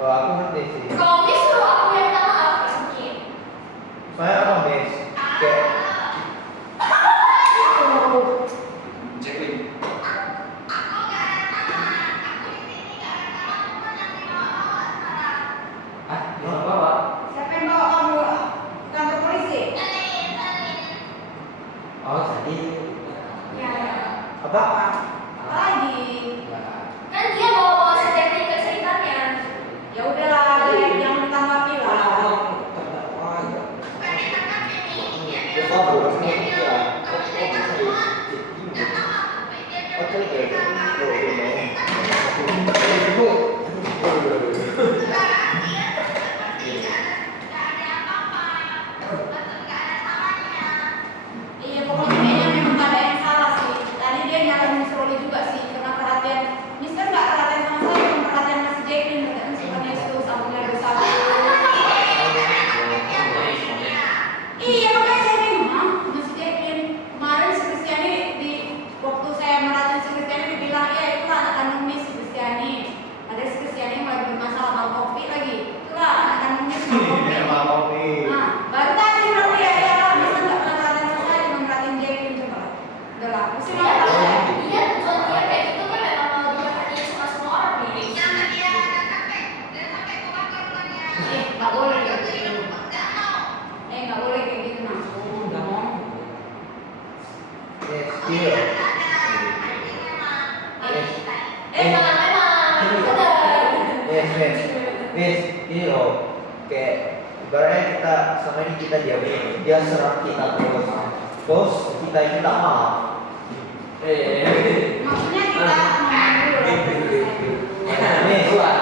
Kalau aku ngerti sih. Kalau miss suruh aku yang minta maaf mungkin. Soalnya apa miss? Kayak Checklist. Bisa bawa? Siapa yang bawa kamu ke kantor polisi? Oh, tadi. Ya. apa? Apa lagi? Kan dia bawa sertifikat ceritanya. Ya udahlah, yang ditanggapi lah. Iya, pokoknya kayaknya memang ada yang salah sih. Tadi dia nyalain Miss Rolly juga sih, karena perhatian. Miss kan nggak perhatian sama saya, cuma perhatian sama si Jacqueline, kan sifatnya itu sampai besar. Iya, makanya saya bingung sama si Jacqueline. Kemarin si Kristiani waktu saya merhatiin si Kristiani dibilang, ya itu anak kandung Miss si Kristiani. Ada si Kristiani yang lagi bermasalah sama kopi lagi. Itulah anak kandung Miss sama kopi. Nah, baru tadi bilang ya Miss kan nggak pernah perhatian sama saya, cuma perhatiin Jacqueline coba. Udah lah, mesti mau tahu ya. Iya, tujuan dia kayak gitu kan memang mau diperhatiin sama semua orang nih. Nggak boleh kayak gitu. Nggak boleh kayak gitu nah. Enggak mau. Yes, iya. Memang benar. Miss, ini loh, kayak ibaratnya kita sama ini kita diamin, dia serang kita terus kita minta maaf. Maksudnya kita ngomong dulu. Miss, kayak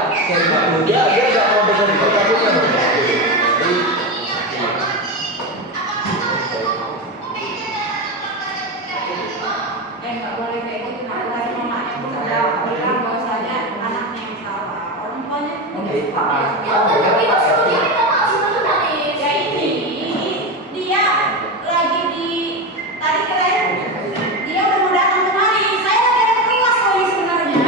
gitu, dia nggak mau dengerin kita juga. Nggak boleh kayak gitu. Nah, tadi mamanya udah bilang bahwasanya anaknya yang salah, orang tuanya tidak. Ya udah, tapi pas suruh dia minta maaf sebenarnya nih. Ya ini dia lagi di tadi keren. Dia udah mau datang kemari. Saya lagi ada kelas kok ini sebenarnya.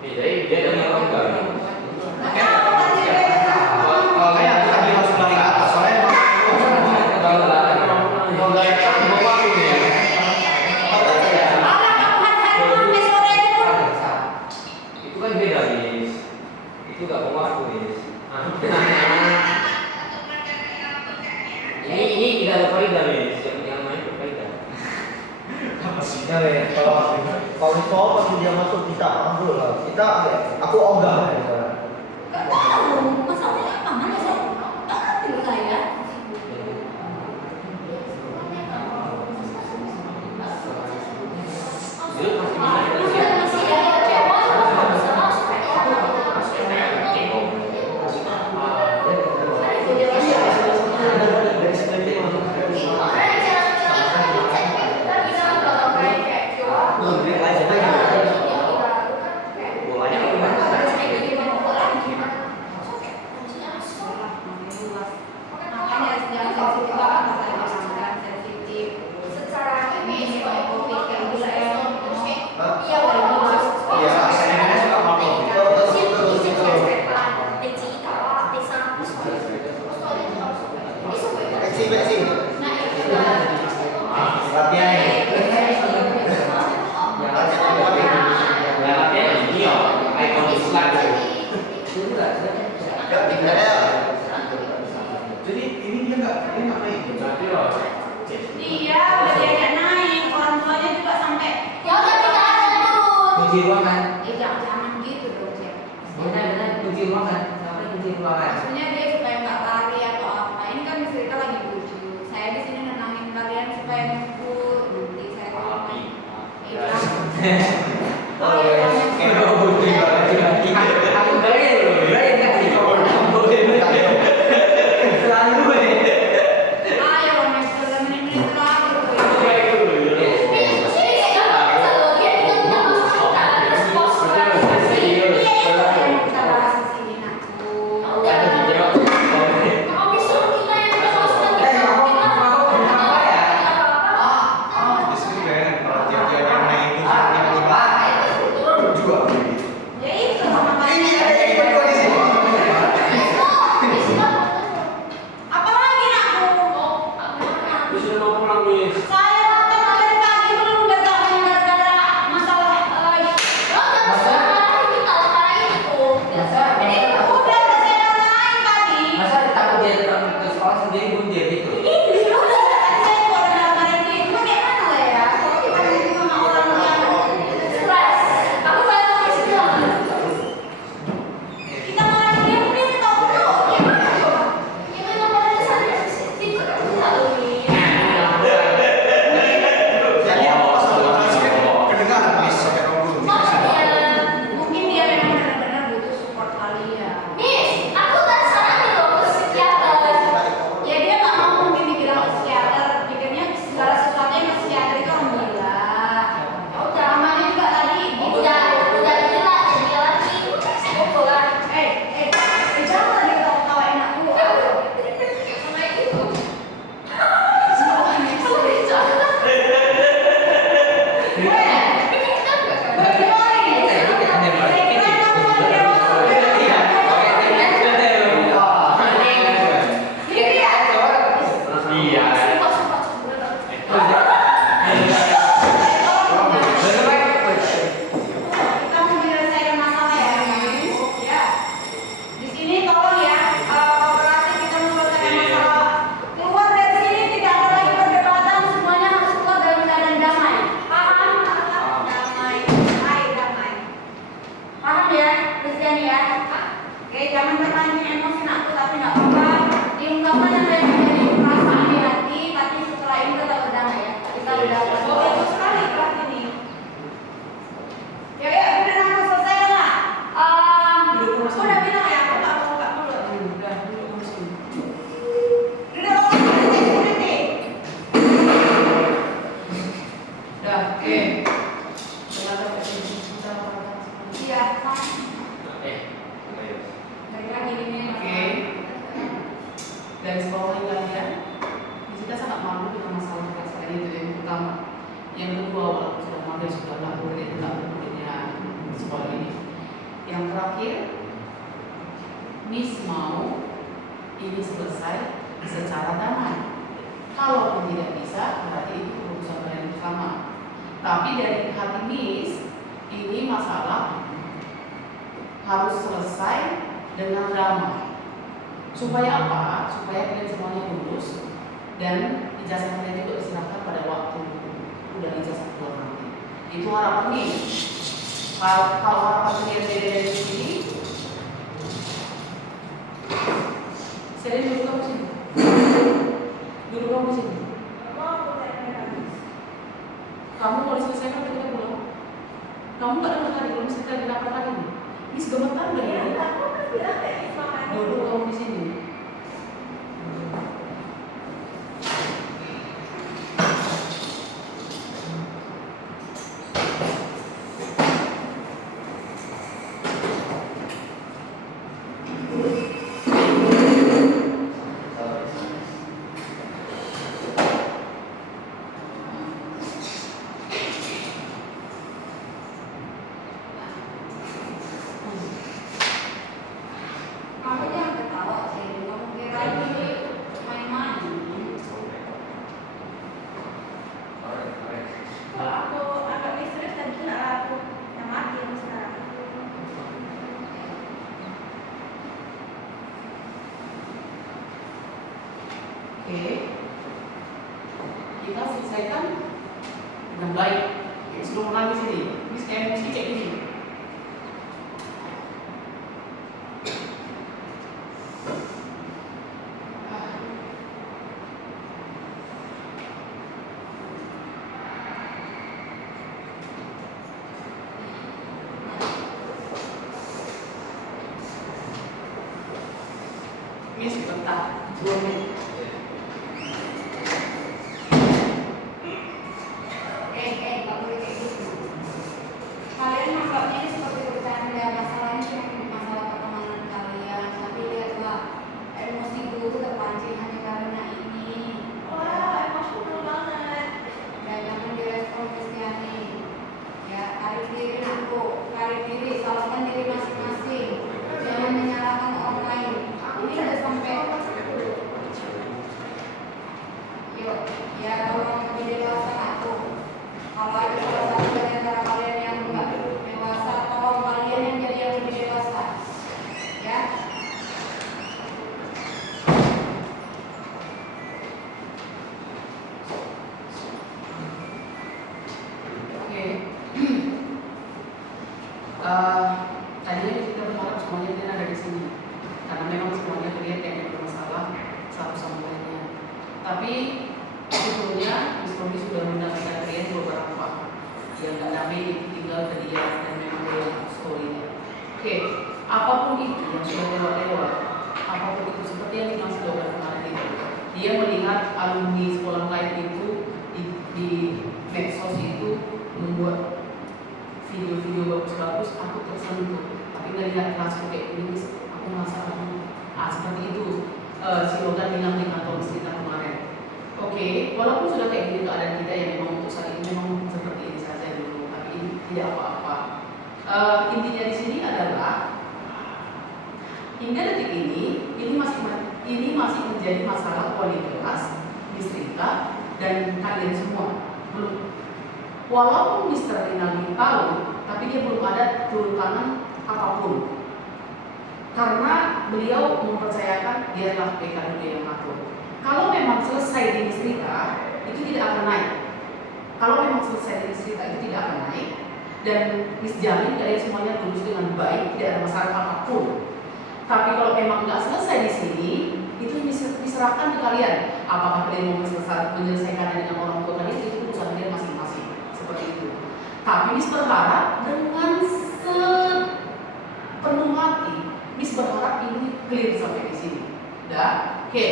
Jadi dia dari orang enggak. Itu kan beda, Miss. Itu enggak mau aku, Miss. Ini tidak ada faedah, Miss. Yang main berfaedah. Ya, Miss, kalau itu pas dia masuk kita dulu lah. Kita, aku ogah ya. Nggak tahu masalahnya apa mana saya nggak ngerti loh saya. Jadi pasti Masih ada kecewa sama supaya Makanya jangan sensitif banget masalahnya, jangan sensitif. secara ini supaya Covid kayak gitu ya. iya walaupun Jadi ini dia nggak main. Dia udah diajak naik, orang tuanya juga sampai. ya udah kita aja turun. kunci ruangan. Jangan gitu dong Cek. Benar-benar kunci ruangan. Sampai kunci ruangan. Maksudnya dia supaya nggak lari atau apa. Ini kan Miss Rita lagi lucu. Saya di sini nenangin kalian supaya ngumpul. Nanti saya kalau main. Iya. Aku dari enggak sih. Selalu Ayo, next menit-menit terakhir. Oke. Silakan kita Iya, sama. Balik lagi ini. Oke. Dari sekolah kalian, kita sangat malu dengan masalah perasaan itu yang pertama. Yang kedua, walaupun sudah malu sudah nggak boleh punya sekolah ini. Yang terakhir, Miss mau ini selesai secara damai. Kalaupun tidak bisa, berarti itu keputusan kalian bersama. Tapi dari hati Miss, ini masalah harus selesai dengan damai. Supaya apa? Supaya kalian semuanya lulus dan ijazah kalian juga diserahkan pada waktu udah ijazah keluar nanti. Itu harapan Miss. Kalau harapan kalian beda dari sini, saya dulu kamu sini. Dulu kamu sini. Kamu mau diselesaikan atau tidak belum? Kamu nggak dengar tadi belum cerita di lapor lagi nih? Miss gemetar udah ya? Dulu kamu di sini. Kamu jangan ketawa sih, kamu kira ini main-main. Kalau aku agak misterius dan gila lah aku yang mati yang sekarang. Oke. Kita selesaikan dengan baik. Sebelum menangis ini, Miss emosi kayak gini. Miss bentar, 2 menit. Nggak boleh kayak gitu. Kalian anggapnya ini seperti bercanda, masalahnya cuma masalah pertemanan kalian. Tapi lihatlah, emosi guru terpancing hanya karena ini. Wah, emosional banget. Ya jangan direspon Kristiani. Ya tarik diri dulu, tarik diri, salahkan diri masing-masing. Jangan menyalahkan orang lain. Ini udah sampai. Yuk, ya tolong lebih dewasa aku. Kalau ada salah satu dari antara kalian yang enggak dewasa, tolong kalian yang jadi yang lebih dewasa. Ya. Oke. Tadinya kita berharap semuanya dia ada di sini, karena memang semuanya kalian yang bermasalah satu sama lainnya. Tapi sebetulnya Miss Romi sudah mendapatkan kalian beberapa yang nggak damai itu tinggal ke dia dan memang dia story-nya. Oke, apapun itu yang sudah lewat-lewat, apapun itu seperti yang Mas Doga kemarin itu, dia melihat alumni sekolah lain itu di medsos itu membuat video-video bagus-bagus, aku tersentuh. Tapi ngelihat kelas kayak ini, aku merasa seperti itu. Si Logan bilang di kantor kita kemarin. Oke, walaupun sudah kayak gini keadaan kita yang memang untuk saat ini memang seperti ini saja dulu, tapi ini tidak apa-apa. Intinya di sini adalah hingga detik ini masih menjadi masalah wali kelas, Miss Rita, dan kalian semua. Belum. Walaupun Mr. Rinaldi tahu, tapi dia belum ada turun tangan apapun. Karena beliau mempercayakan biarlah PK yang mengatur. Kalau memang selesai di Miss Rita, itu tidak akan naik. Kalau memang selesai di Miss Rita, itu tidak akan naik. Dan Miss jamin kalian semuanya lulus dengan baik, tidak ada masalah apapun. Tapi kalau memang nggak selesai di sini, itu diserahkan ke kalian. Apakah kalian mau menyelesaikannya dengan orang tua kalian, itu urusan kalian masing-masing. Seperti itu. Tapi Miss berharap dengan sepenuh hati, Miss berharap ini clear sampai di sini. Dah, oke.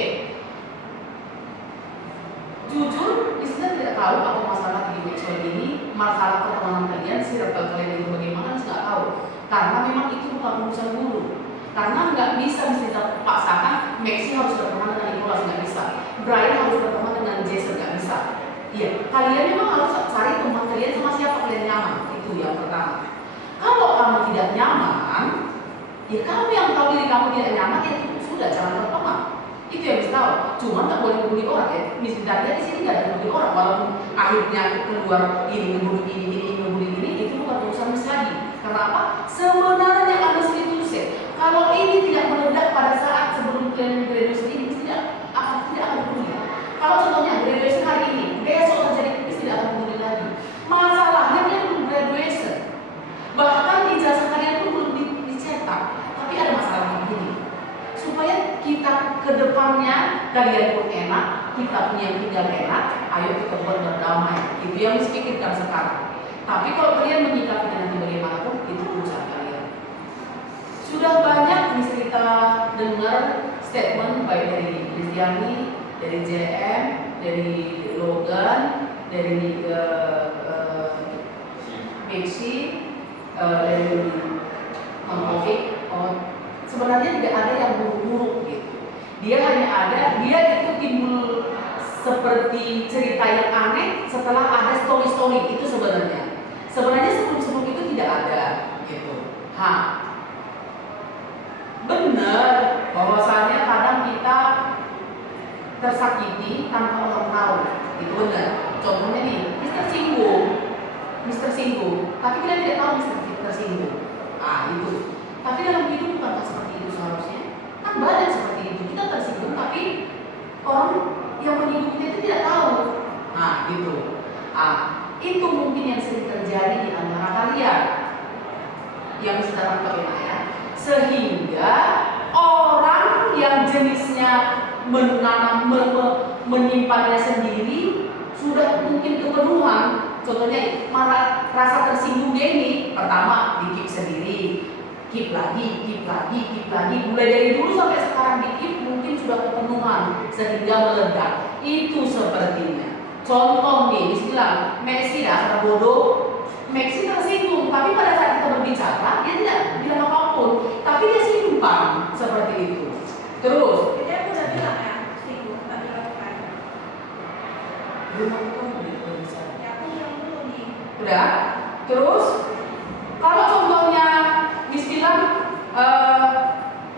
Jujur, Miss tidak tahu apa masalah di soal ini masalah pertemanan kalian, circle kalian itu bagaimana, saya nggak tahu. Karena memang itu bukan urusan guru. Karena nggak bisa kita paksakan Maxi harus berteman dengan Nicholas, nggak bisa. Brian harus berteman dengan Jason, nggak bisa. Iya, kalian memang harus cari teman kalian sama siapa kalian nyaman. Itu yang pertama. Kalau kamu tidak nyaman, ya kamu yang tahu diri kamu tidak nyaman, ya sudah jangan berteman. Itu yang bisa tahu. Cuma nggak boleh membuli orang ya. Misalnya di sini nggak ada membuli orang, walaupun akhirnya keluar ini membuli ini membuli ini, itu bukan urusan Miss lagi. Karena apa? Sebenarnya ada sedikit tulis. Kalau ini tidak meledak pada saat sebelum kalian graduation ini, tidak akan peduli. Kalau contohnya graduation hari ini, besok terjadi tidak akan peduli lagi. Masalahnya dia belum graduation. Bahkan ijazah kalian pun belum dicetak. Tapi ada masalah begini. Supaya kita ke depannya kalian pun enak, kita punya tinggal enak, ayo kita buat berdamai. Itu yang mesti pikirkan sekarang. Tapi kalau kalian menyikapinya nanti bagaimanapun, itu urusan kalian. Sudah banyak kita dengar statement baik dari Kristiani, dari JM, dari Logan, dari Maxi, dari Taufik. Sebenarnya tidak ada yang buruk-buruk gitu. Dia hanya ada, dia itu timbul seperti cerita yang aneh setelah ada story-story itu sebenarnya. Sebenarnya sebelum itu tidak ada gitu. Benar bahwasannya kadang kita tersakiti tanpa orang tahu. Itu benar. Contohnya nih, Mister Singgung, tapi kita tidak tahu Mister tersinggung. Itu. Tapi dalam hidup bukan seperti itu seharusnya. Kan banyak seperti itu. Kita tersinggung tapi orang yang menyinggung kita itu tidak tahu. Gitu. Itu mungkin yang sering terjadi di antara kalian yang sedang tangkap ya. Sehingga orang yang jenisnya menyimpannya sendiri sudah mungkin kepenuhan. Contohnya rasa tersinggung dia ini pertama di-keep sendiri, keep lagi, mulai dari dulu sampai sekarang di-keep mungkin sudah kepenuhan sehingga meledak. Itu sepertinya. Contoh nih, bismillah, Maxi dasar bodoh. Maxi tersinggung, tapi pada saat kita berbicara dia tidak bilang apapun, tapi dia simpan seperti itu. Terus, Jadi aku udah bilang ya, singgung, tak dilakukan. belum aku berbicara. Ya aku bilang dulu nih. Udah. Terus, kalau contohnya Miss bilang,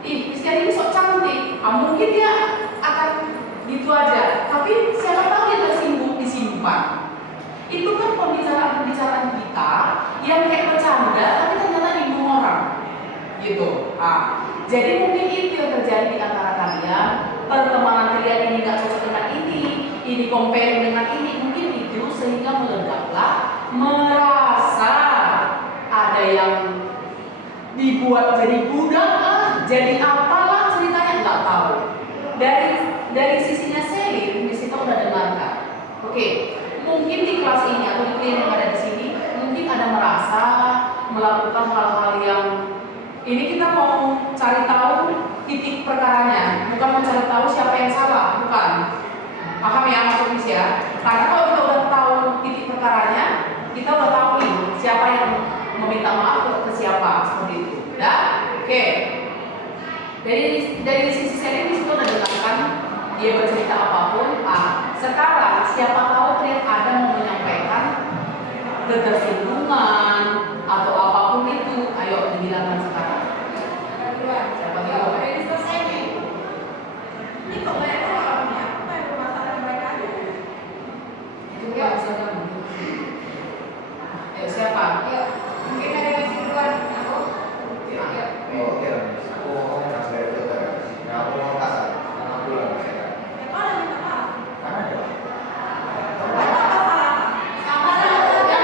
Kristiani ini sok cantik, mungkin dia akan gitu aja. Tapi siapa tahu dia tersinggung, disimpan. Itu kan pembicaraan kita yang kayak bercanda, tapi ternyata nyinggung orang, gitu. Jadi mungkin itu yang terjadi di antara kalian. Pertemanan kalian ini nggak cocok dengan ini compare dengan ini, mungkin itu sehingga meledaklah, merasa ada yang dibuat jadi budak, jadi apalah ceritanya nggak tahu. Dari sisinya Selin, kita udah dengarkan. Oke. Mungkin di kelas ini atau di klien yang ada di sini mungkin ada merasa melakukan hal-hal yang ini kita mau cari tahu titik perkaranya, bukan mencari tahu siapa yang salah, bukan. Paham ya maksud Miss ya? Karena kalau kita udah tahu titik perkaranya, kita udah tahu nih siapa yang meminta maaf ke siapa seperti itu. Udah? Oke. Dari sisi Selin itu udah dengarkan dia bercerita apapun. Sekarang siapa tahu kalian ada mau menyampaikan ketersinggungan atau apapun itu, ayo dibilangkan sekarang. Siapa tahu? Ini selesai nih. Ini kok banyak orang ya? Apa yang bermasalah di mereka? Itu yang bisa kamu. Ayo siapa? Ayo, mungkin ada yang masih duluan. Aku. Oke, aku ngomong dari itu kan. Nah, aku mau kasar, karena aku lagi saya. Ya kau udah minta maaf. Karena ada. Apa salah? Sama yang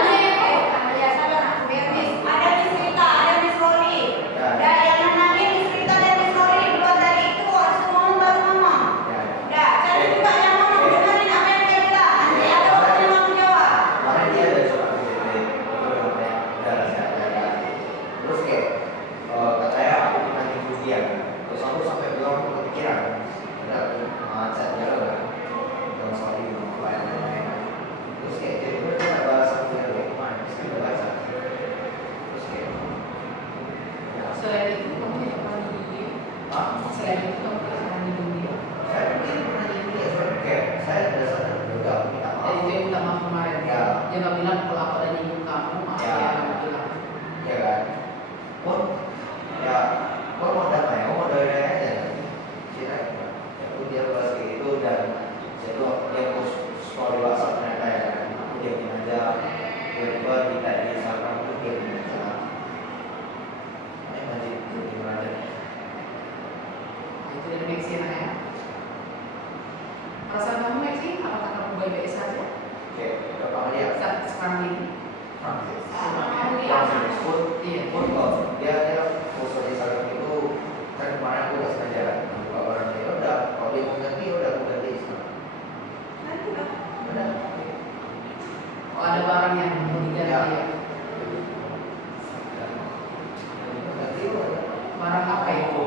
ya sabar, biar Miss. Ada Miss Rita, ada Miss Roli. Ya. Yang nenangin Miss Rita dan Miss Roli. Buat dari itu harus ngomong baru ngomong. Ya. Udah, cari juga yang ngomong dengerin apa yang dia bilang. Nanti ada orang yang mau jawab. Kemarin dia ada surat dari itu namanya. kalau aku ada nyinggung kamu, maaf Ya. ya kamu bilang. Ya kan? Pun ya pun mau damai, mau dari aja nanti. Cina ya udah dia bahas kayak gitu dan saya tuh dia post story WhatsApp ternyata ya aku diamin aja tiba-tiba kita di Instagram itu diamin aja. Ini masih gimana aja? Itu dari Maxi ya. Perasaan kamu Maxi, apakah kamu baik-baik saja? Oke, berapa kali ya? Saat sekarang ini? Iya. Pun kok dia post di Instagram itu kan kemarin aku udah sengaja buka barangnya ya udah kalau dia mau ganti udah aku ganti sekarang. Nanti lah. Udah. Oh ada barang yang mau diganti Ya. ya? Ganti udah. Barang apa itu?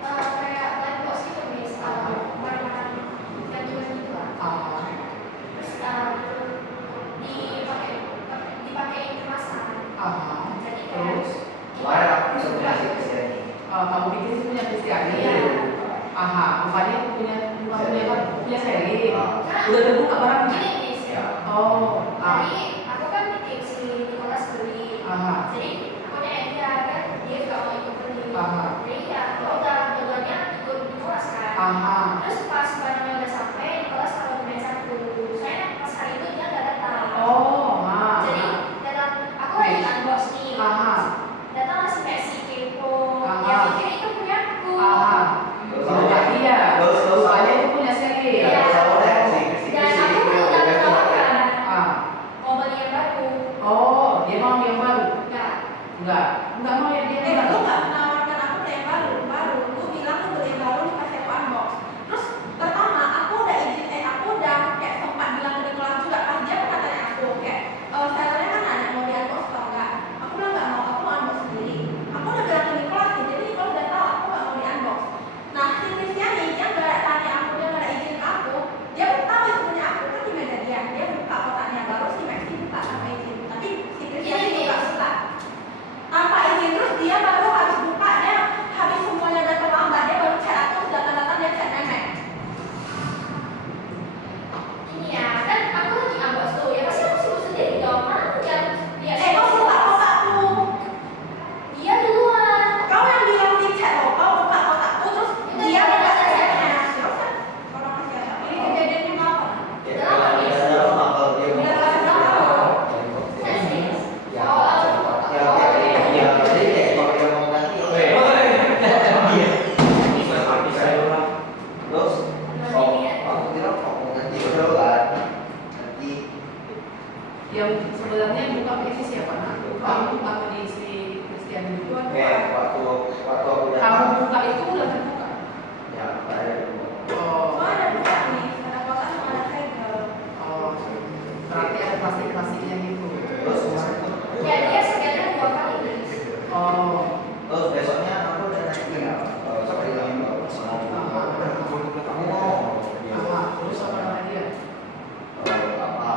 Kayak lightbox gitu mis, barang-barang gantungan gitu lah. Ah, Terus dipakai kemasan. Jadi kayak terus Kemarin aku bisa kasih ke sini. kamu bikin itu punya Kristiani? Iya. Aha, bukannya bukan punya apa? Punya Sally. Ah. Udah terbuka barangnya? gini mis. Ya. Oh, Tadi aku kan nitip si Nicholas beli. Aha. Jadi aku nanya dia kan dia juga mau ikut beli. Aha. Jadi ya udah dua-duanya ikut Nicholas kan. Aha. Terus pas barangnya udah sampai Nicholas taruh di mejaku. Soalnya pas hari itu dia nggak datang. Oh, ah. Jadi datang aku lagi unbox nih. Aha. Datang masih Messi kepo. Aha. Dia pikir itu punya aku. Aha. Sudah dia. Terus Rupanya itu punya Sally. Iya. Dan aku udah menawarkan Ah. mau beli yang baru. Oh, dia mau yang baru? Enggak. Enggak mau ya dia. Lu nggak menawarkan aku beli yang baru. Lu bilang lu beli yang baru, lu kasih aku unbox. Terus pertama aku udah kayak sempat bilang ke Nicholas juga pas dia katanya aku kayak sellernya kan nanya mau di unbox atau enggak. Aku bilang nggak mau, aku mau unbox sendiri. Aku udah bilang ke Nicholas sih, jadi Nicholas udah tahu aku nggak mau di unbox. Nah si Kristiani dia nggak ada tanya aku, dia nggak ada izin ke aku. Dia pun tahu itu punya aku kan di meja dia buka kotaknya baru si Maxi buka tanpa izin. Tapi si Kristiani juga buka tanpa izin, terus dia baru habis buka, dia habis semuanya udah terlambat, dia baru chat aku, sudah tanda dia chat nenek. Ini ya kan aku lagi unbox tuh. Ya pasti aku suruh sendiri dong. Mana dia Kau buka kotakku, dia duluan. kau yang bilang di chat loh, kau buka kotakku, terus dia buka chatnya. Terus kan orang masih ada. Ini kejadiannya apa? Ya, Udah lama dia mis. ada lama kalau dia Udah mau. kasih tahu. Saya sih. Ya, Oh, ya, ya, jadi kayak kalau dia mau ganti, oke. Terus, aku bilang kok mau ganti udah kan, ganti. Yang sebenarnya buka itu siapa? Nah, kamu atau di si Kristiani itu? Kayak waktu aku udah Kamu buka itu udah terbuka? ya ada dulu. Oh, Semua ada buka nih, ada kotak sama ada segel. oh, berarti ada plastik-plastiknya gitu. Terus kemarin tuh, ya dia sebenarnya 2 kali mis. Oh, terus besoknya aku udah nanya ya, sama dia kamu mau apa? Terus apa nama dia? apa?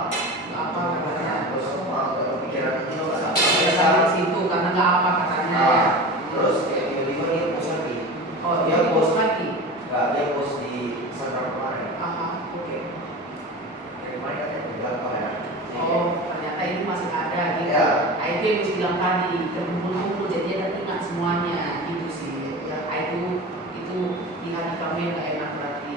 Apa katanya? Terus aku mau kepikiran itu loh kan. Dia dari situ karena nggak apa katanya. Nah, terus kayak tiba-tiba dia post lagi. Oh, dia post lagi. Enggak, dia post di Instagram kemarin. Aha. Oke. Kayak kemarin katanya bilang apa ya? Oh, ternyata ini masih ada gitu. Ya. Itu yang mesti bilang tadi, terkumpul-kumpul jadi dia ingat semuanya gitu sih. Ya, itu di hati kami yang nggak enak berarti.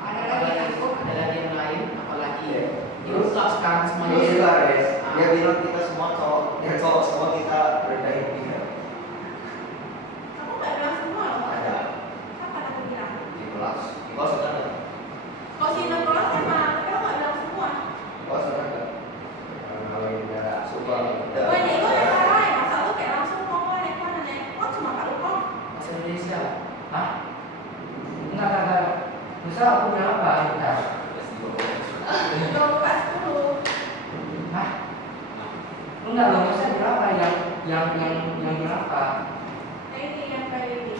Ada lagi aku. Ada lagi yang lain, apalagi Iya. diungkap sekarang semuanya. Terus juga guys, Ah. dia bilang kita semua cowok, dia cowok semua kita rendahin dia. Aku nggak bilang semua loh. Ada Kapan aku bilang? di kelas sudah ada. Kalau si Nicholas emang, tapi aku nggak bilang semua. Kelas sudah ada. Kalau ini ada suka ada. Wah, nih lu yang lain, masa lu kayak langsung ngomong naik mana naik? Kok cuma Kak Lukom? Bahasa Indonesia. Hah? Enggak. Misal aku bilang apa? Enggak. Udah buka 10. Hah? Enggak loh, saya bilang apa? Yang bilang apa? Nah ini yang kayak ini.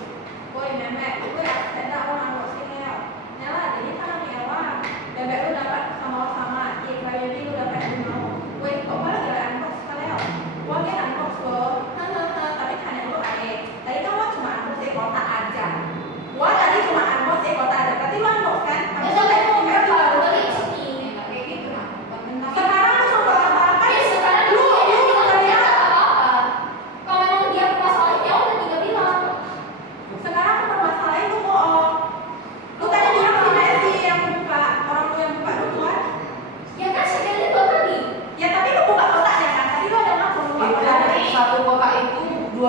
Boy, memek, gue ya ada orang unboxing ya. Nyala, jadi karena mewah. Bebek lu dapat sama-sama. Iya, kayak ini lu dapat yang mau. Gue kok malah gak unbox kalian? Gue kan unbox loh. Tapi kan yang lu ada. Tadi kan gue cuma unbox di kotak aja. Gue tadi cuma unbox di kotak aja. Berarti lu unbox kan? Terus aku mau berapa? Udah di sini. Kayak gitu nah. Sekarang lu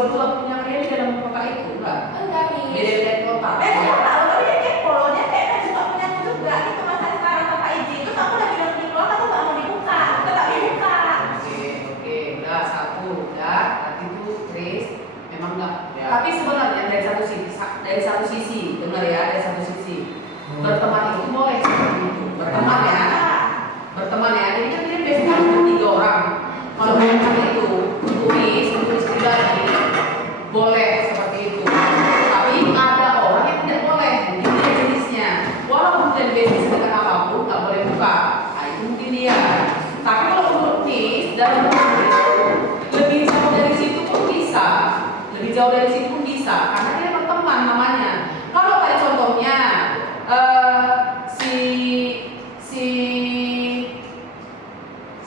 dua-dua punya Kelly dalam kotak itu enggak? Enggak nih. Beda-beda kotak. Dia tahu tapi dia kepo loh, dia kayak suka punya aku juga gitu masa sekarang tanpa izin. Terus aku udah bilang di keluar aku nggak mau dibuka, tetap dibuka. Oke, udah satu, udah. Tadi tuh Chris memang enggak. Ya. Tapi sebenarnya dari satu sisi, dengar ya, dari satu sisi berteman itu boleh seperti itu. Berteman ya, berteman ya. Jadi kan dia biasanya ada 3 orang. Kalau mereka itu tulis pribadi boleh seperti itu. Tapi ada orang yang tidak boleh, mungkin dia jenisnya. Walaupun dia bisnis dengan apapun nggak boleh buka. Nah itu mungkin dia. Tapi kalau menurut Nis dalam itu lebih jauh dari situ pun bisa, lebih jauh dari situ pun bisa, karena dia berteman namanya. Kalau tadi contohnya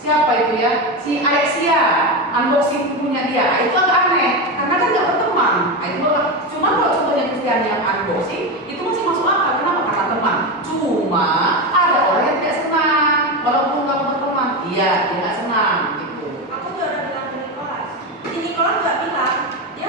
siapa itu ya? Si Alexia unboxing punya dia, itu agak aneh karena kan nggak berteman. Nah, itu cuma kalau contohnya Christian yang unboxing itu masih masuk akal. Kenapa? Karena teman. Cuma ada orang yang tidak senang walaupun nggak berteman. Iya, dia nggak senang gitu. Aku juga udah bilang ke Nicholas. Si Nicholas juga bilang dia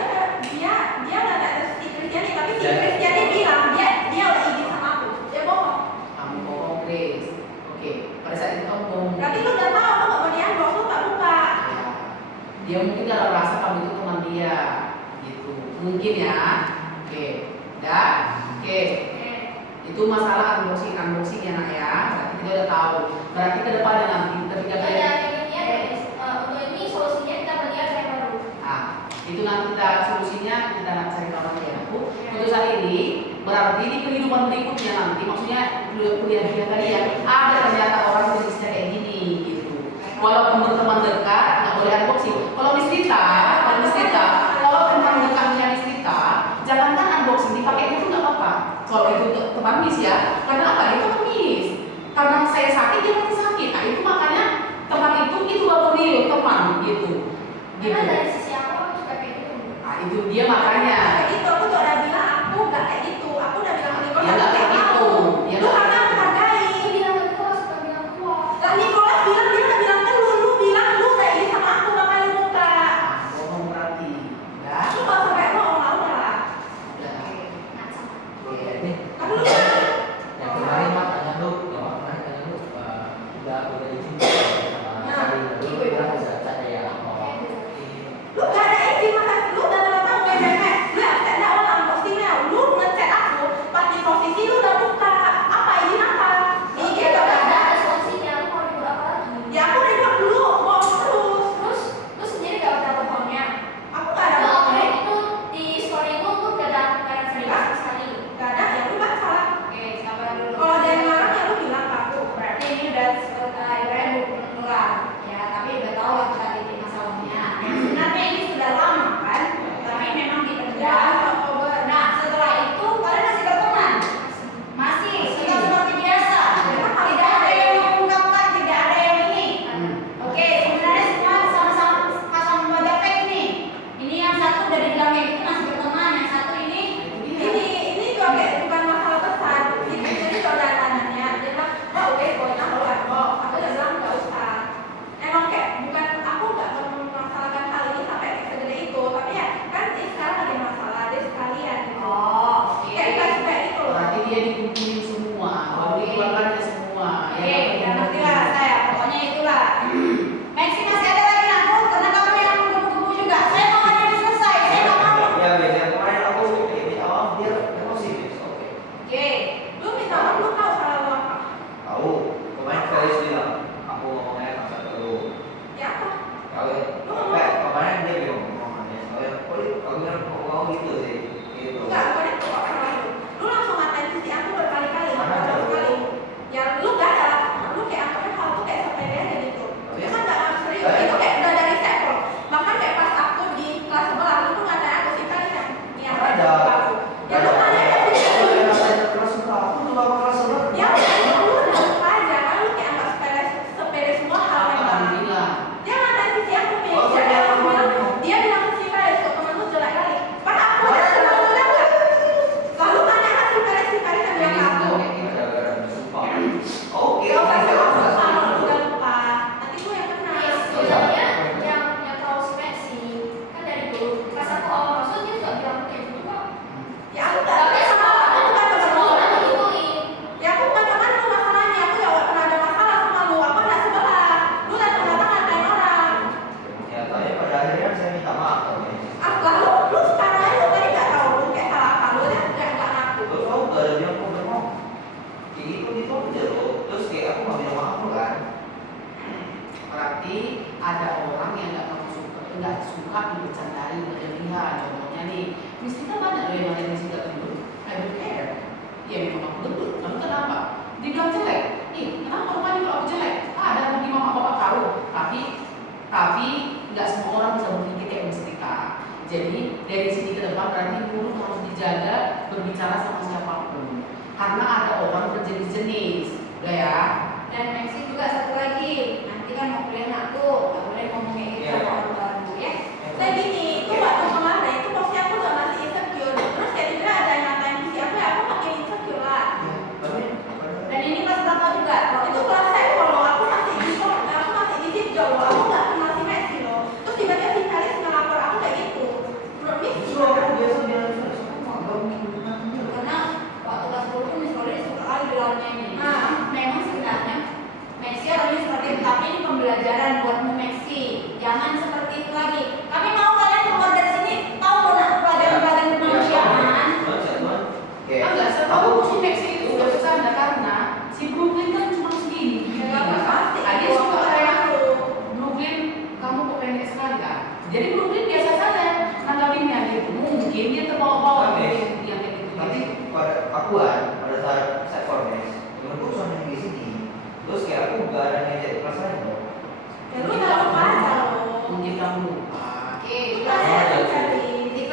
nggak ada si Kristiani, tapi si Kristiani bilang dia udah izin sama aku. Dia bohong. Kamu bohong, Chris. Oke, pada saat itu kamu bohong. Berarti lu udah tahu aku nggak mau dia unbox, lu nggak buka. Dia mungkin karena rasa kamu itu teman dia, gitu. Mungkin ya. Oke, dah. Oke. Itu masalah unboxing ya nak ya. Berarti kita udah tahu. Berarti ke depannya nanti ketika Ada kalian untuk ini solusinya kita beli saya baru. itu nanti kita solusinya kita nak cari kawan ya Bu. Untuk saat ini berarti di kehidupan berikutnya nanti maksudnya kuliah kalian ada ternyata orang jenisnya kayak gini gitu. Walaupun berteman dekat nggak boleh unboxing. Kalau Miss Rita, kalau teman dekatnya Miss Rita, jangankan unboxing dipakai itu nggak apa-apa. Kalau itu teman Miss ya, karena apa? Itu kan Miss. Karena saya sakit dia masih sakit. Nah itu makanya teman itu baru real teman gitu. Karena dari sisi aku suka kayak gitu. Nah itu dia makanya. Kayak gitu, aku juga udah bilang aku nggak kayak gitu. Aku udah bilang ke Nicholas Dia nggak kayak gitu. Dia Lu nggak karena menghargai. Dia bilang ke aku suka bilang kuat. Lah Nicholas bilang dia udah bilang ke lu bilang lu kayak ini sama aku makanya lu buka. bohong berarti. Ya. Lu nggak usah kayak bohong lah udah. Udah. Oke, ini Kan lu bilang yang kemarin mah tanya lu, udah izin sama Sari, lu bilang bisa saya ya. lu gak ada izin makanya lu udah lama tahu kayak berarti ada orang yang nggak suka dibercandai berlebihan. Contohnya nih, Miss Rita banyak loh yang ngatain Miss Rita gendut. I don't care. Ya memang aku gendut. Lalu kenapa? Dibilang jelek. Kenapa rupanya kalau aku jelek? Ada bagi mama bapak tahu. Tapi nggak semua orang bisa berpikir kayak Miss Rita. Jadi dari sini ke depan berarti guru harus dijaga berbicara sama siapapun. Karena ada orang berjenis-jenis, udah ya. Dan Maxi juga satu lagi, nanti kan mau kuliah aku, nggak boleh ngomong kayak gitu sama orang baru ya. Saya gini, itu waktu kemarin itu posisi aku juga masih insecure. Terus kira-kira ada yang ngatain posisi aku, ya aku makin insecure lah. Dan ini kelas berapa juga? Itu kelas saya loh, aku masih di Sipjo loh, aku nggak kenal si Messi loh. Terus tiba-tiba si Kalis ngelapor aku kayak gitu. Menurut Miss gimana? Karena waktu kelas 10 tuh Miss Rory suka kali bilangnya ini. Nah. Memang sebenarnya Maxi orangnya seperti itu, tapi ini pembelajaran buatmu Maxi. Jangan seperti itu lagi. Kami mau kalian keluar dari sini, tahu benar pelajaran-pelajaran kemanusiaan. Enggak, setahu si Maxi itu sudah bercanda karena si Brooklyn kan cuma segini. Ya, nggak pasti. Dia suka kayak Brooklyn, kamu kok pendek sekali kan? Jadi Brooklyn biasa saja nanggapinnya gitu. Mungkin dia terbawa-bawa yang kayak gitu. Nanti pada akuan pada saat saya formes, menurutku sama yang di sini. Terus kayak aku gak ada yang jadi kelas lain loh. Ya lu nggak lupa aja loh. Mungkin kamu lupa. Di Kita ada cari.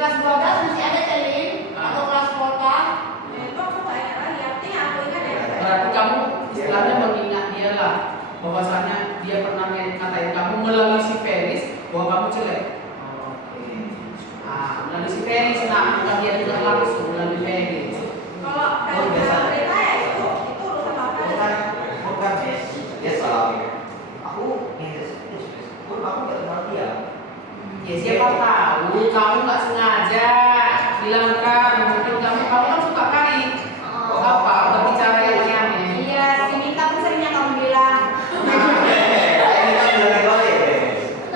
kelas 12 masih ada Celin atau kelas Volta. Ya itu aku nggak ingat lagi. Artinya aku ingat ya. Berarti kamu istilahnya mengingat dia lah, bahwasanya dia pernah ngatain kamu melalui si Feris bahwa kamu jelek. Melalui si Feris, nah bukan dia dengar langsung melalui Feris. Kalau dari cerita ya itu urusan apa? Bukan mes, dia salah. Aku aku gak kenal dia. Ya siapa tahu kamu nggak sengaja bilangkan, mungkin kamu kan suka kali apa berbicara yang aneh. Iya, si Mita pun seringnya kamu bilang. Ini kan bilang balik.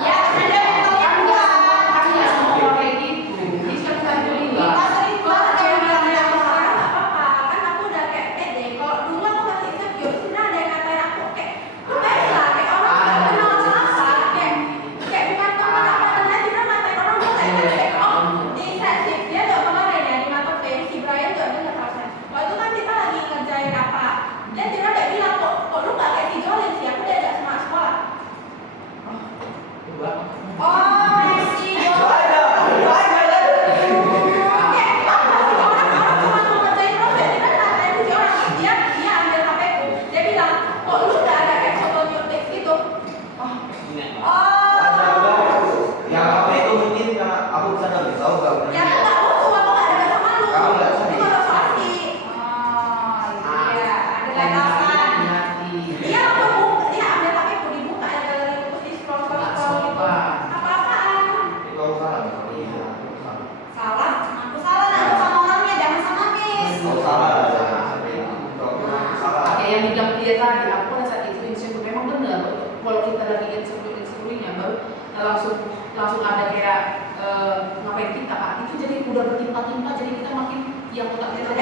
Ya, karena dia memang yang buat. Kan nggak semua orang kayak gitu. Ini kan saya bilang. Mita sering banget dia bilang Yang yang sekarang nggak apa-apa, kan aku udah kayak pede. Kalau dulu aku masih insecure, sebenarnya ada yang ngatain aku kayak lu baik lah, kayak orang nggak kenal sama kayak bukan teman apa dan lain dia ngatain orang gue kayak di sesif dia juga kemarin ya di mata si Brian juga dengar rasanya. Waktu itu kan kita lagi ngerjain apa, dia tiba kayak bilang kok lu nggak kayak si Jolin sih, aku diajak sama sekolah. Oh, Messi. Yang apa itu mungkin karena aku bisa nggak tahu gak benar. Oh, iya, ada batasan. Itu aku salah. Iya. Salah, aku salah lah sama orangnya, jangan sama Miss. Aku salah. Salah. Kayak yang dibilang dia tadi, aku pada saat itu insecure memang benar. Kalau kita lagi insecure-nya baru langsung ada kayak ngapain kita Kak? Itu jadi udah bertimpa-timpa, jadi kita makin yang otak kita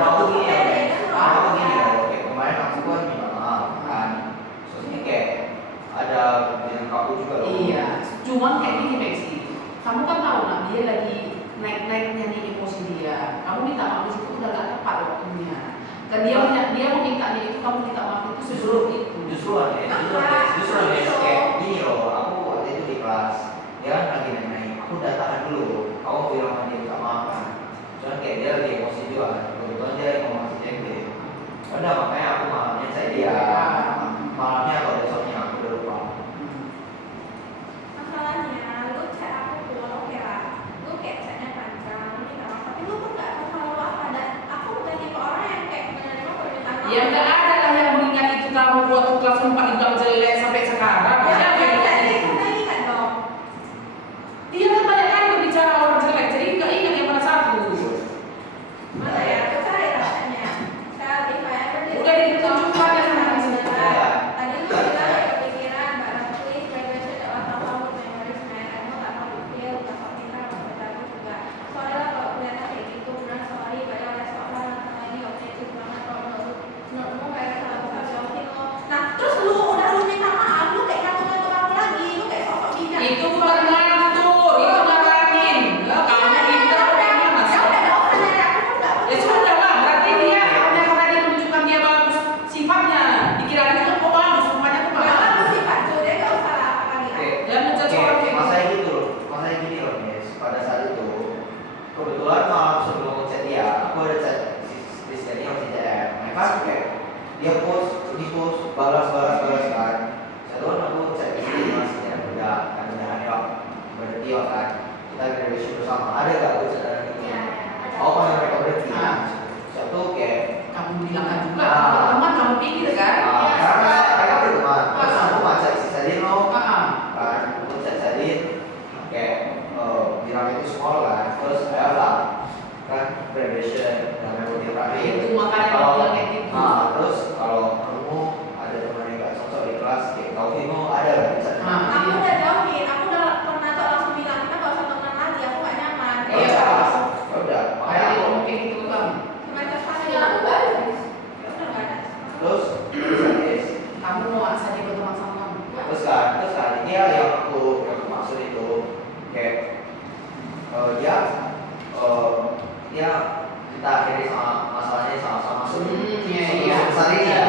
Aku gini kayak kemarin aku kan minta maaf kan. Soalnya kayak ada yang kaku juga loh. Iya, cuman kayak gini Maxi, kamu kan tahu nak dia lagi naik-naiknya nih emosi dia. Kamu minta maaf di situ udah gak tepat waktunya. Dan dia mau mintanya itu kamu minta maaf itu sebelum itu. Justru kayak gini loh. Aku waktu itu di kelas dia kan lagi naik. Aku udah tahan dulu. Kamu bilang sama dia minta maaf kan. Soalnya kayak dia lagi emosi juga. Kebetulan dia ngomong si Jengke. Udah makanya aku malamnya saya dia. Malamnya atau besoknya aku udah lupa. Masalahnya lu chat aku pun oke lah, lu kayak chatnya panjang, minta maaf, tapi lu pun gak tahu apa dan aku bukan tipe orang yang kayak menerima permintaan maaf. Ya nggak ada lah yang mengingat itu kamu buat masih berteman sama kamu. terus kan dia yang aku maksud itu kayak dia kita akhiri sama masalahnya sama-sama sebesar ini ya.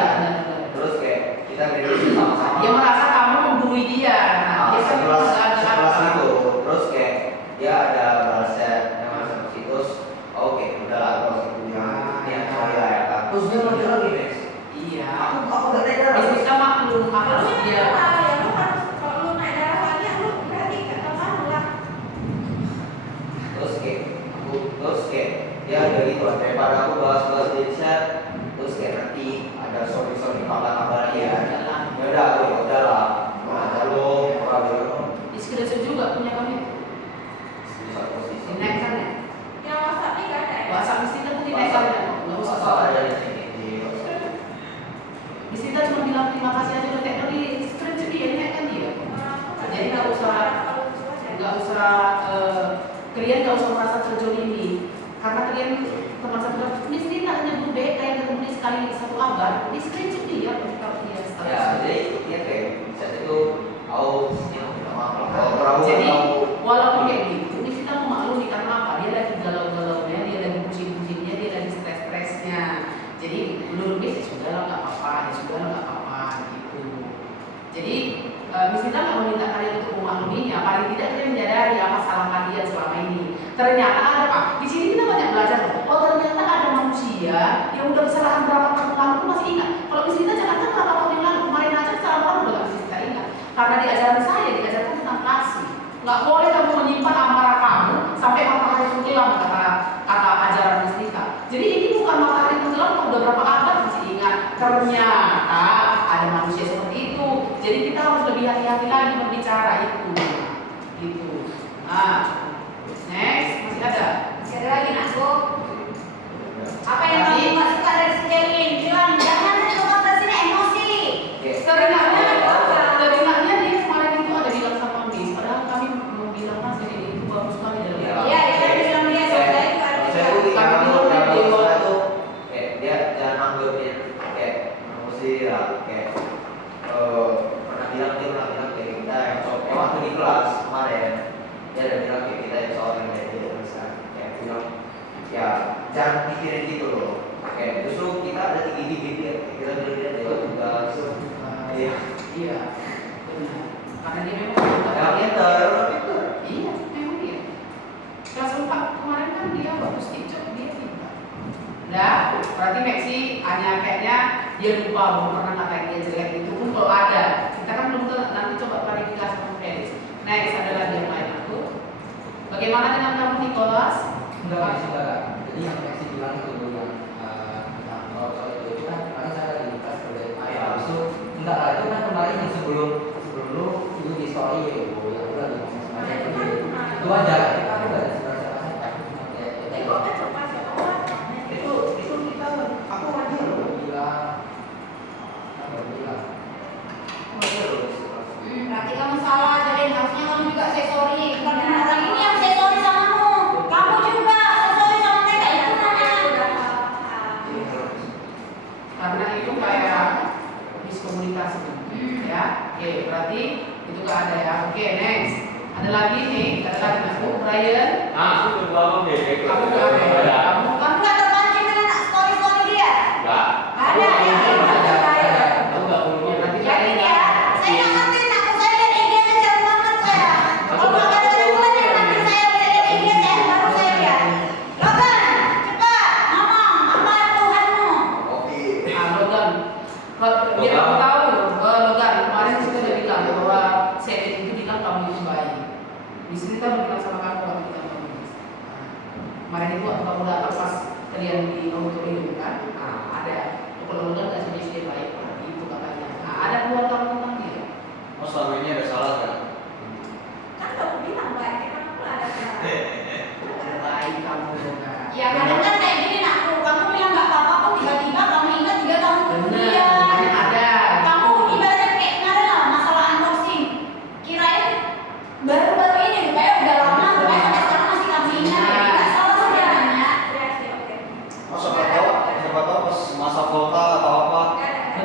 Terus kayak kita akhiri sama-sama. Dia merasa kamu menggurui dia. Nah, dia kan sekelas itu. Terus kayak dia ada balasnya yang masuk ke situ. Oke, udahlah terus itu dia sorry lah ya kan. Terus dia lanjut lagi Max. Iya. Aku gak naik darah. Kita maklum apa sih dia. Lu harus kalau lu naik darah lagi lu berarti ketahuan lah. Terus kayak dia udah gitu daripada aku bahas di chat terus kayak nanti ada sorry kabar ya udah aku ya udahlah ada lo orang Di screenshot juga punya kami. di satu posisi Dinaikkan ya. Yang WhatsApp ini gak ada ya? WhatsApp mesti itu dinaikkan ya. Nggak usah asal soal. ada di sini di Mesti kita cuma bilang terima kasih aja udah di screenshot dia dinaikkan dia. Jadi nggak usah kalian nggak usah merasa terjolimi karena kalian teman satu mesti tak hanya budaya kayak ketemu sekali satu abad di screenshot dia kalau dia ya status. jadi dia kayak chat itu aku kalau Jadi walaupun kayak gitu ini kita memaklumi karena apa dia lagi galau-galaunya, dia lagi pusing-pusingnya, dia lagi stres-stresnya. Jadi menurut dia ya sudah lah nggak apa-apa gitu. Jadi mesti kita nggak meminta kalian untuk memahaminya, paling tidak kalian menyadari apa salah kalian selama ini. Ternyata ada Pak, di sini kita banyak belajar. Oh ternyata ada manusia yang udah kesalahan berapa tahun lalu tuh masih ingat. Kalau mesti kita jangan berapa tahun yang lalu, kemarin aja kesalahan kamu udah nggak bisa kita ingat. Karena di ajaran saya diajarkan tentang kasih. Nggak boleh kamu menyimpan amarah kamu sampai matahari tenggelam kata ajaran Mustika. Jadi ini bukan matahari tenggelam kalau udah berapa abad masih ingat. Ternyata ada manusia seperti itu. Jadi kita harus lebih hati-hati lagi berbicara itu. Gitu. Nah, next masih ada. Masih ada lagi Nasgo. Apa yang kamu nggak suka dari si Kelin? Bilang jangan coba ke sini emosi. Teringatnya dia kemarin itu ada bilang sama Miss, padahal kami mau bilang Mas ini itu bagus sekali dalam. Iya, dia bilang dia saya itu ada saya juga. tuh Kami kalau dulu dia di Dewa. itu kayak dia jangan anggapin kayak mesti lah kayak pernah bilang kayak kita yang waktu di kelas kemarin dia ada bilang kayak kita yang soal yang kayak terus kan kayak bilang ya jangan pikirin gitu loh kayak justru kita ada tinggi kita bilang dia juga iya Iya, benar. Karena dia memang orang pintar Iya, memang dia. Kelas 4 kemarin kan dia bagus cocok dia pintar. Nah, berarti Maxi hanya kayaknya dia lupa belum pernah ngatain dia jelek itu pun kalau ada. Kita kan belum tahu, nanti coba klarifikasi sama Felix. Next ada lagi yang lain aku. Bagaimana dengan kamu Nicholas? Enggak sih enggak. Jadi yang Maxi bilang itu yang tentang soal itu kan kemarin saya lagi di kelas sebagai habis itu enggak lah itu kan kemarin yang sebelum lu itu di story ya bu yang udah ngomong sama dia itu aja kita kan nggak ada siapa aku cuma kayak itu kita aku lagi bilang Berarti kamu salah, jadi harusnya kamu juga say sorry. Bukan cuma orang ini yang say sorry samamu. Kamu juga say sorry sama mereka itu namanya. Karena itu kayak miskomunikasi. Ya, oke, berarti itu gak ada ya. Oke, next. Ada lagi nih, ada lagi aku Brian. Aku bangun deh. Kamu gak ada. Kamu kan Kamu nggak terpancing dengan story dia? Enggak. Ada ya. Aku enggak punya. nanti Yakin kalian ya? Saya nggak ngerti, aku saya lihat IG-nya jauh banget saya. Kalau nggak ada reguler ya nanti saya lihat IG saya baru saya lihat. Logan, cepat, ngomong apa Tuhanmu? oke Logan. Biar kamu tahu, Logan kemarin kita udah bilang bahwa saya itu bilang kamu itu baik. Di sini kita udah bilang sama kamu kalau kita kamu. Kemarin itu waktu kamu datang pas kalian di auditorium kan, ada. Kalau Logan nggak sih dia baik, itu katanya. Ada keluar kamu tentang dia. Oh selama ini ada salah kan? Kan udah aku bilang baik, emang aku ada salah. Baik kamu Logan. Ya kadang kan kayak gini nakku, kamu bilang nggak apa-apa kok tiba-tiba kamu ingat 3 tahun kemudian. Benar, ada. Kamu ibaratnya kayak kemarin lah masalah unboxing. Kirain baru-baru ini kayak udah lama, kayak sampai sekarang masih kamu ingat ya. Nggak salah sebenarnya. Ya sih, oke. siapa tahu pas masa volta atau apa Gak ada.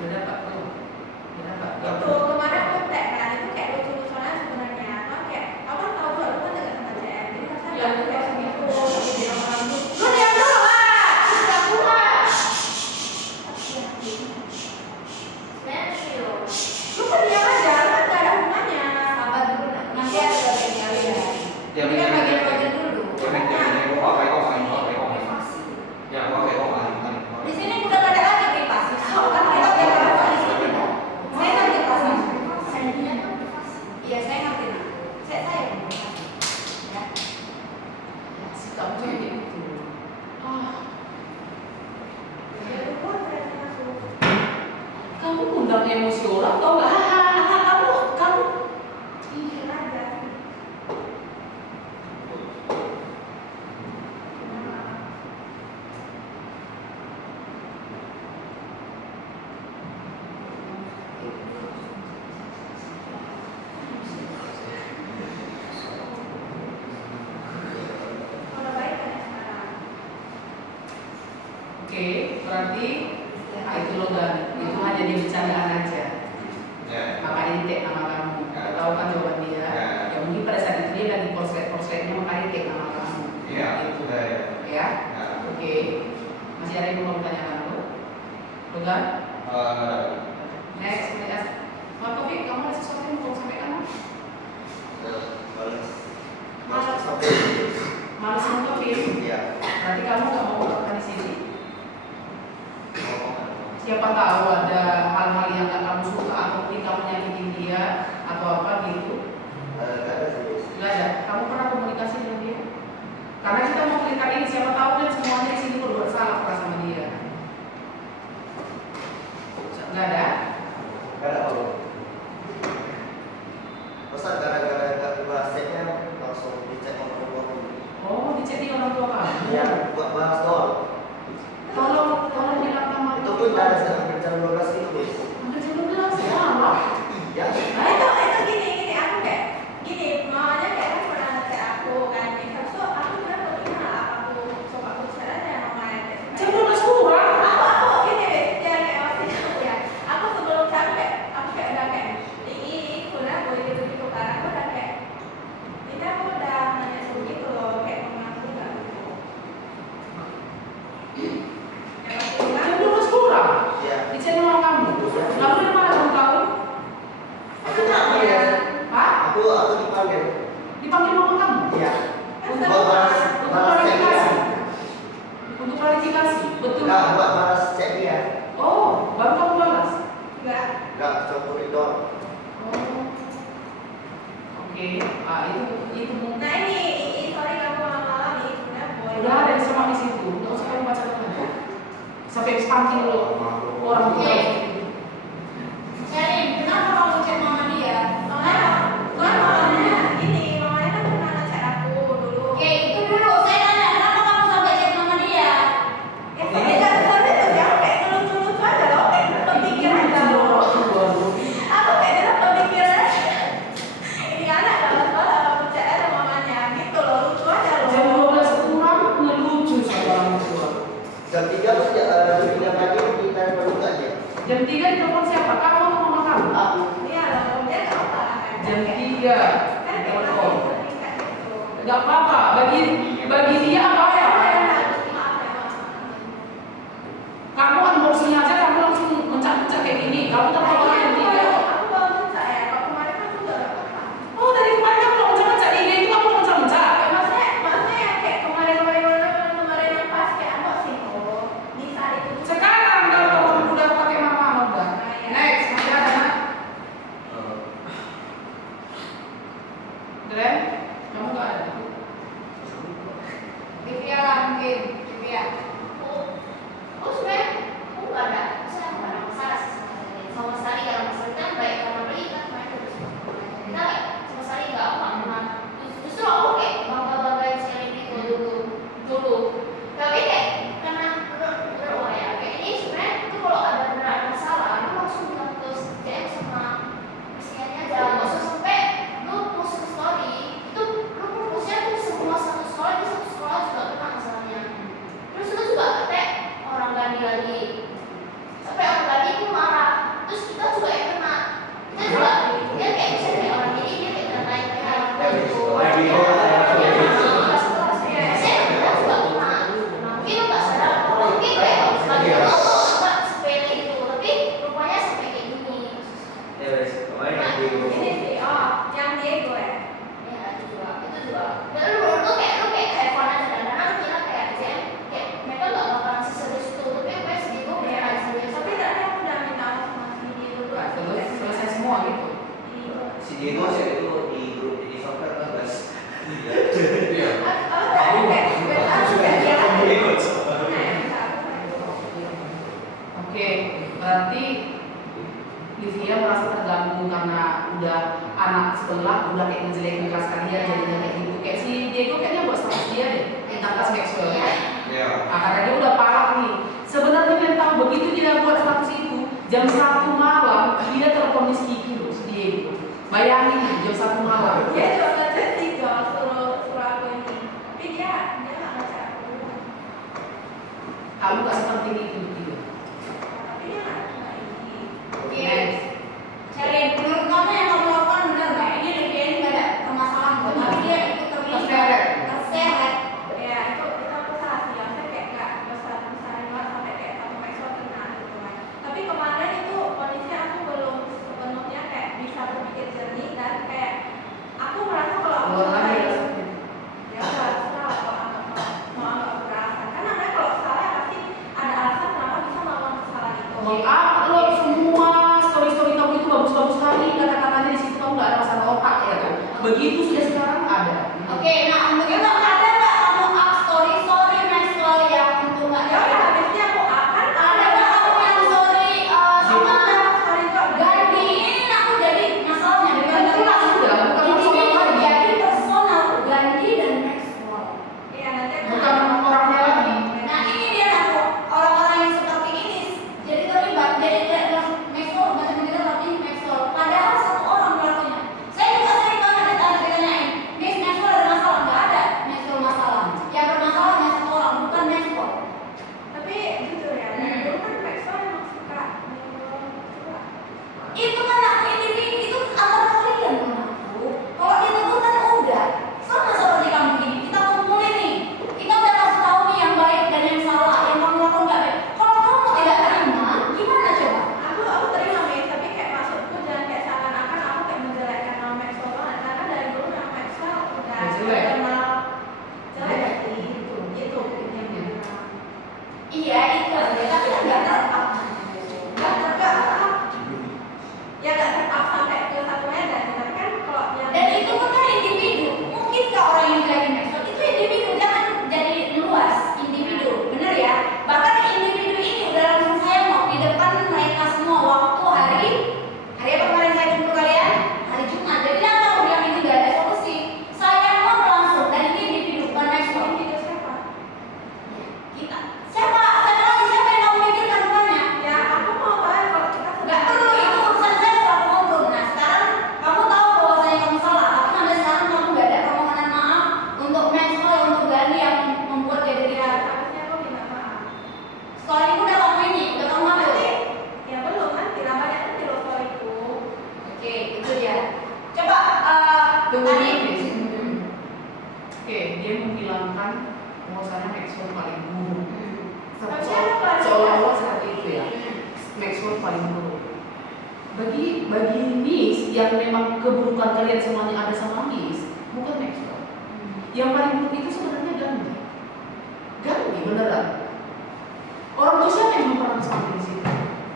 Udah dapat tuh. Udah dapat. Itu kemarin aku tag kan, itu kayak lucu-lucuan sebenarnya. Kan kayak aku tahu tuh aku kan dekat sama CM, jadi rasanya Ya, aku kayak segitu. Lu diam dulu lah. Sudah puas. Lu kan diam aja, lu kan gak ada hubungannya. Sabar dulu, nanti ada bagian kalian. Ya, Ini kan bagian project dulu. Di sini udah gak ada lagi privasi. Kan kita udah ada di sini. Saya ngerti perasaan. Iya, saya ngerti nak. Saya. Ya. Sikap kayak gitu. Ya udah, saya masuk. Kamu undang emosi orang tau nggak? Kamu Iya aja. Udah baik kan ya sekarang? oke, berarti itu logan, itu hanya di bercandaan aja. Makanya di tag nama kamu. Kita tahu kan jawaban dia. Ya mungkin pada saat itu dia lagi porslet-porsletnya makanya di tag nama kamu. Gitu. Ya. Oke. Masih ada yang mau bertanyakan lo? Logan? Next, next. Mas Taufik, kamu ada sesuatu yang mau sampaikan? Malas Taufik. Berarti kamu nggak mau bertahan di sini? Siapa tahu ada hal-hal yang nggak kamu suka atau mungkin kamu nyakitin dia atau apa gitu? Nggak ada. Kamu pernah komunikasi dengan dia? Karena kita mau melihat ini, siapa tahu kan semuanya di sini berbuat salah pernah sama dia. Nggak ada. Oh, dicek di orang tua kamu. Tolong bilang sama Itu pun dari jam 12 itu, Bis. Udah jam 12 ya, Allah. Iya. Itu gini aku kayak gini maunya kayak kan pernah ngasih aku kan nih terus tuh aku bilang kok gimana aku coba aku share aja sama yang kayak Jam 12 kurang. aku gini deh ya kayak masih ya aku sebelum sampai aku kayak udah kayak ini udah boleh gitu gitu karena aku udah kayak ini aku udah nanya suruh gitu loh kayak mama aku nggak gitu yang aku bilang Jam 12 kurang. Iya. Di channel sama kamu. Lalu dari mana kamu tahu? Aku nggak tahu ya. Hah? Aku dipanggil. Dipanggil mama kamu? Iya. kan Buat sama balas Untuk balas cek dia. klarifikasi. Untuk klarifikasi. Betul. Enggak, buat balas cek dia. Oh, baru kamu balas. enggak Enggak, campur itu. Oh. Oke. Ah, itu mungkin. nah ini sorry kamu malam-malam nih sebenarnya boleh Udah ada yang sama di situ. Nggak usah kamu baca lagi. Sampai spanking lo orang tua. Sherin, kenapa kamu cek mama dia? mamanya gini mamanya kan pernah ngecek aku dulu Oke, itu dulu. Saya tanya, kenapa kamu sampai cek mama dia? ya saya nggak sampai tuh ya kayak lucu-lucu aja loh kayak kepikir aja aku kayak dia kepikir aja ini anak dalam sekolah aku cek aja mamanya gitu loh lucu aja Jam loh 12 kurang ngelucu sama orang tua. Jam 3 harus jam 3 pagi kita perlu aja. Jam 3 ditelepon siapa? Kamu atau mama kamu? Aku. iya loh dia nggak apa kan Jam 3 kan kayak ditelepon. masih sering kayak gitu Gak apa-apa, bagi dia apa ya? maaf ya maaf Kamu unboxing aja, kamu langsung mencak-mencak kayak gini. Kamu tertawa jam 3. aku baru mencak ya kalau kemarin kan aku udah apa Oh, dari kemarin kamu mau mencak-mencak di IG itu kamu mau mencak-mencak. maksudnya yang kayak kemarin yang pas kayak unboxing oh bisa itu Sekarang kalau kamu udah pakai mama udah. Next, masih ada nak? Glenn, kamu nggak ada? Divya lah mungkin. Divya. Oh sebenarnya aku nggak ada, saya nggak ada masalah sih sama sekali kalau masalah kan baik karena beli kan mereka terus kita kayak sama sekali nggak pernah justru aku kayak banggain sekali itu dulu tapi kayak karena menurut ya kayak ini sebenarnya itu kalau ada beneran masalah lu langsung bilang ke DM sama Kristiani aja nggak usah sampai lu post ke story itu lu postnya tuh semua satu sekolah di satu sekolah juga kena masalahnya terus lu juga ketek orang Gandhi lagi sampai orang Gandhi itu marah terus kita juga yang kena. Kita juga dia kayak misalnya kayak orang ini dia kayak kena naik gitu. Saya juga kena. Mungkin lo nggak sadar, mungkin kayak bagi lo nggak sepele gitu, tapi rupanya sampai kayak gini. Ya wes, kemarin yang di Ini sih, oh, yang Diego ya. Ya itu juga. Dan lu kayak have fun aja, karena lu kira kayak kayak mereka nggak bakalan seserius itu, tapi gue sedih gue kayak ada serius. Tapi tadi aku udah minta sama si Diego tuh. Terus selesai semua gitu. si Diego sih itu di grup di software kan guys. Iya. Oke, berarti Livia merasa terganggu karena udah anak sebelah udah kayak ngejelekin kelas kalian jadinya kayak gitu. Kayak si Diego kayaknya buat status dia deh tentang kelas Maxwell. Iya. Nah, karena dia udah parah nih. Sebenarnya kalian tahu begitu dia buat status itu jam 1 malam dia telepon Miss Kiki loh, si Diego. Bayangin nih, jam 1 malam. Dia juga ngechat sih kalau suruh aku ini. Tapi dia nggak ngechat aku. Kamu gak sepenting itu dia. Tapi dia nggak ini. Oke. Celine, menurut kamu yang kamu lakukan benar nggak? Ini Livia ini nggak ada permasalahan, tapi dia ikut Terseret. terseret. Ya itu aku salah sih. Saya kayak nggak besar banget sampai kayak satu Maxwell kena gitu kan. Tapi kemarin itu kondisi aku belum sepenuhnya kayak bisa berpikir jernih dan kayak aku merasa kalau aku Keluar lagi selesai rasanya. ya udah salah kalau mau anggap beralasan karena namanya kalau salah pasti ada alasan kenapa bisa melakukan kesalahan itu. Upload semua story-story kamu itu bagus-bagus sekali, kata-katanya di situ kamu gak ada masalah otak ya kan. Begitu sudah sekarang ada. Oke, nah untuk itu ada nggak kamu up story Maxwell yang untuk nggak Ya udah habisnya aku akan ada nggak kamu yang story sama sorry kok Gandhi? Ini aku jadi masalahnya dengan Kan jelas sudah, bukan masalah lagi. jadi personal Gandhi dan Maxwell. iya nanti aku Bukan orangnya lagi. Nah ini dia aku orang-orang yang seperti ini jadi terlibat jadi kayak Maxwell macam kita tapi Maxwell padahal satu orang pelakunya. Saya juga sering banget ditanyain, Miss Maxwell ada masalah nggak ada Maxwell masalah. Yang bermasalah hanya satu orang bukan Maxwell. tapi jujur ya dari dulu kan Maxwell emang suka suka Itu kan aku ini itu antara kalian bukan aku. Kalau ditegur kan udah sama seperti kamu gini. Kita kumpulin nih. Kita udah kasih tahu nih yang baik dan yang salah, yang kamu lakukan nggak baik. Kalau kamu tidak terima, gimana coba? aku terima nih tapi kayak maksudku jangan kayak seakan-akan aku kayak menjelekkan nama Maxwell banget karena dari dulu nama Maxwell udah Jelek. kenal jelek sih itu intinya. Iya itu aja, tapi kan nggak terup. Nggak tergak ya nggak terap sampai ke satu medan tapi kan kalau yang Dan itu kan individu. Mungkin ke orang yang lagi Maxwell itu individu jangan jadi luas individu, bener ya? Bahkan individu ini udah langsung saya mau di depan mereka semua waktu hari apa kemarin saya kumpul kalian hari Jumat. Jadi apa aku bilang ini nggak ada solusi. Saya mau langsung dan ini individu bukan Maxwell. video siapa Kita siapa lagi siapa yang kamu pikirkan rupanya? ya aku mau tahu ya kalau kita Nggak perlu itu urusan saya setelah aku ngobrol. Nah sekarang kamu tahu bahwa saya kamu salah, tapi sampai sekarang kamu nggak ada permohonan maaf untuk Maxwell untuk Gandhi yang membuat jadi ya dia. harusnya aku minta maaf Sekolah ini udah kamu ini, udah kamu ambil. nanti ya belum nanti lah banyak nanti loh soal itu Oke, itu dia. Coba Tunggu tadi. dulu, Miss. Oke, dia menghilangkan bahwasannya Maxwell paling buruk. Tapi ada klarifikasi. Seolah-olah seperti itu ya. Maxwell paling buruk. Bagi Miss yang memang keburukan kalian semuanya ada sama Miss, bukan Maxwell. Yang paling buruk itu sebenarnya Gandhi. Gandhi beneran. Orang tua siapa yang memperlakukan seperti di situ?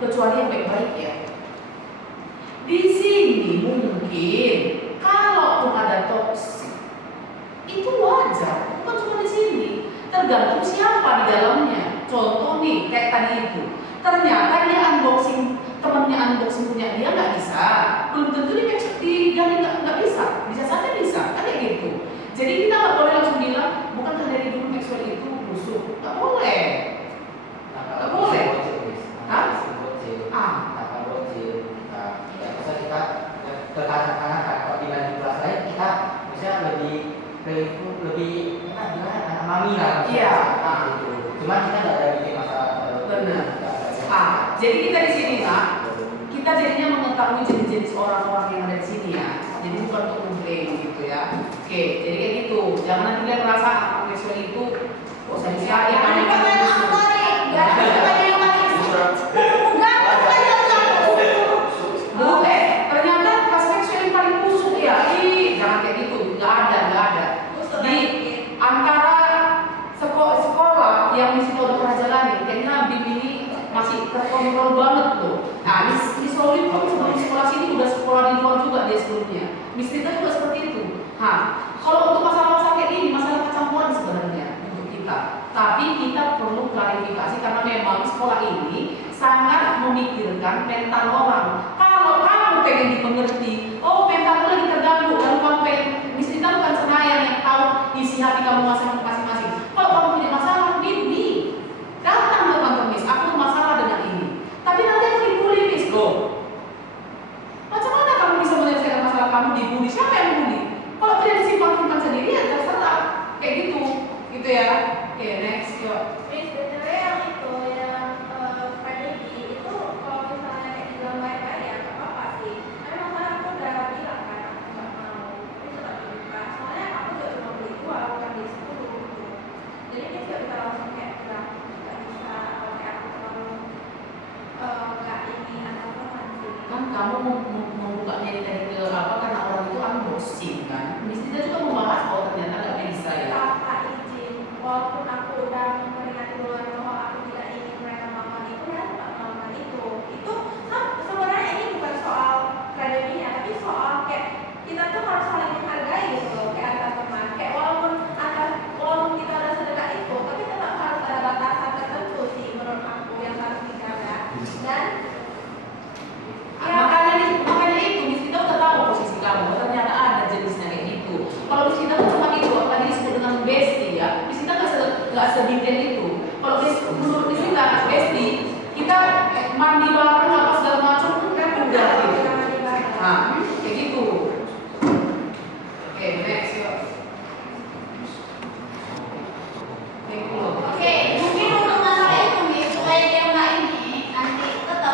Kecuali yang baik-baik ya. Di sini mungkin kalaupun ada toksik itu wajar, bukan cuma di sini. Tergantung siapa di dalamnya. Contoh nih kayak tadi itu, ternyata dia unboxing temannya unboxing punya dia nggak bisa, belum tentu diganti nggak bisa saja bisa, kan kayak gitu. Jadi kita nggak boleh langsung bilang bukan dari dulu Maxwell itu busuk, nggak boleh. Nggak boleh. Hah? Kekanak-kanak kalau dibanding kelas lain kita bisa lebih anak mami lah. Iya. Gitu. Cuma kita nggak ada bikin masalah. Benar. Jadi kita di sini Pak, kita kita jadinya mengetahui jenis-jenis orang-orang yang ada di sini ya. Jadi bukan untuk mengklaim gitu ya. Oke, jadi kayak gitu. Jangan nanti kalian merasa anak seksual itu kok saya bisa ya Jangan kami dipakai aktori, jangan dipakai yang pakai enggak boleh. Ternyata pas seksual yang paling busuk ya. Ih, jangan kayak gitu. Nggak ada. Di antara sekolah yang misi udah pernah jalani, kayaknya BIM ini masih terkontrol banget tuh. Nah, Miss Loli pun sebelum sekolah sini udah sekolah di luar juga dia sebelumnya. Miss Rita juga seperti itu. Nah, kalau untuk masalah-masalah kayak ini, masalah kecampuran sebenarnya untuk kita. Tapi kita perlu klarifikasi karena memang sekolah ini sangat memikirkan mental orang. Kalau kamu pengen dimengerti, oh mentalmu lagi terganggu, lalu kamu pengen, Miss Rita bukan Senayang yang tahu isi hati kamu masing-masing. Kalau kamu punya masalah, Bibi, datang ke kantor Miss, aku masalah dengan ini. Tapi nanti aku dibully Miss, loh. Macam mana kamu bisa menyelesaikan masalah kamu dibully? Siapa yang bully? Kalau tidak disimpan sendiri ya terserah, kayak gitu ya. Oke, next, yuk. Miss, BTW yang itu yang pandemi itu kalau misalnya kayak dibilang baik-baik ya nggak apa-apa sih. Tapi masalah aku udah bilang kan aku nggak mau, tapi tetap dibuka. Soalnya aku juga cuma beli 2 bukan beli 10 gitu. Jadi Miss nggak bisa langsung kayak bilang nggak bisa atau kayak aku terlalu nggak ini atau apa sih. Kan kamu membukanya dari ke apa karena orang itu unboxing kan. Miss Rita juga membahas bahwa ternyata nggak bisa ya. Tanpa izin, walaupun aku udah memperingati duluan bahwa aku tidak ingin mereka melakukan itu, mereka tetap melakukan itu. Itu sebenarnya ini bukan soal akademinya, tapi soal kayak kita tuh harus saling menghargai gitu loh, kayak antar teman. Kayak walaupun kita udah sedekat itu, tapi tetap harus ada batasan tertentu sih menurut aku yang harus dijaga. Dan Makanya itu Miss Rita udah tahu posisi kamu. Ternyata ada jenisnya kayak gitu. Kalau Miss Rita tuh cuma itu, apalagi disebut dengan bestie ya. Miss Rita nggak sedetail itu. Kalau menurut Miss Rita bestie, kita mandi bareng apa segala macam kan udah gitu. Nah, kayak gitu. Oke, next yuk. Kayak gitu. Oke, mungkin untuk masalah itu nih, supaya dia nggak ini nanti tetap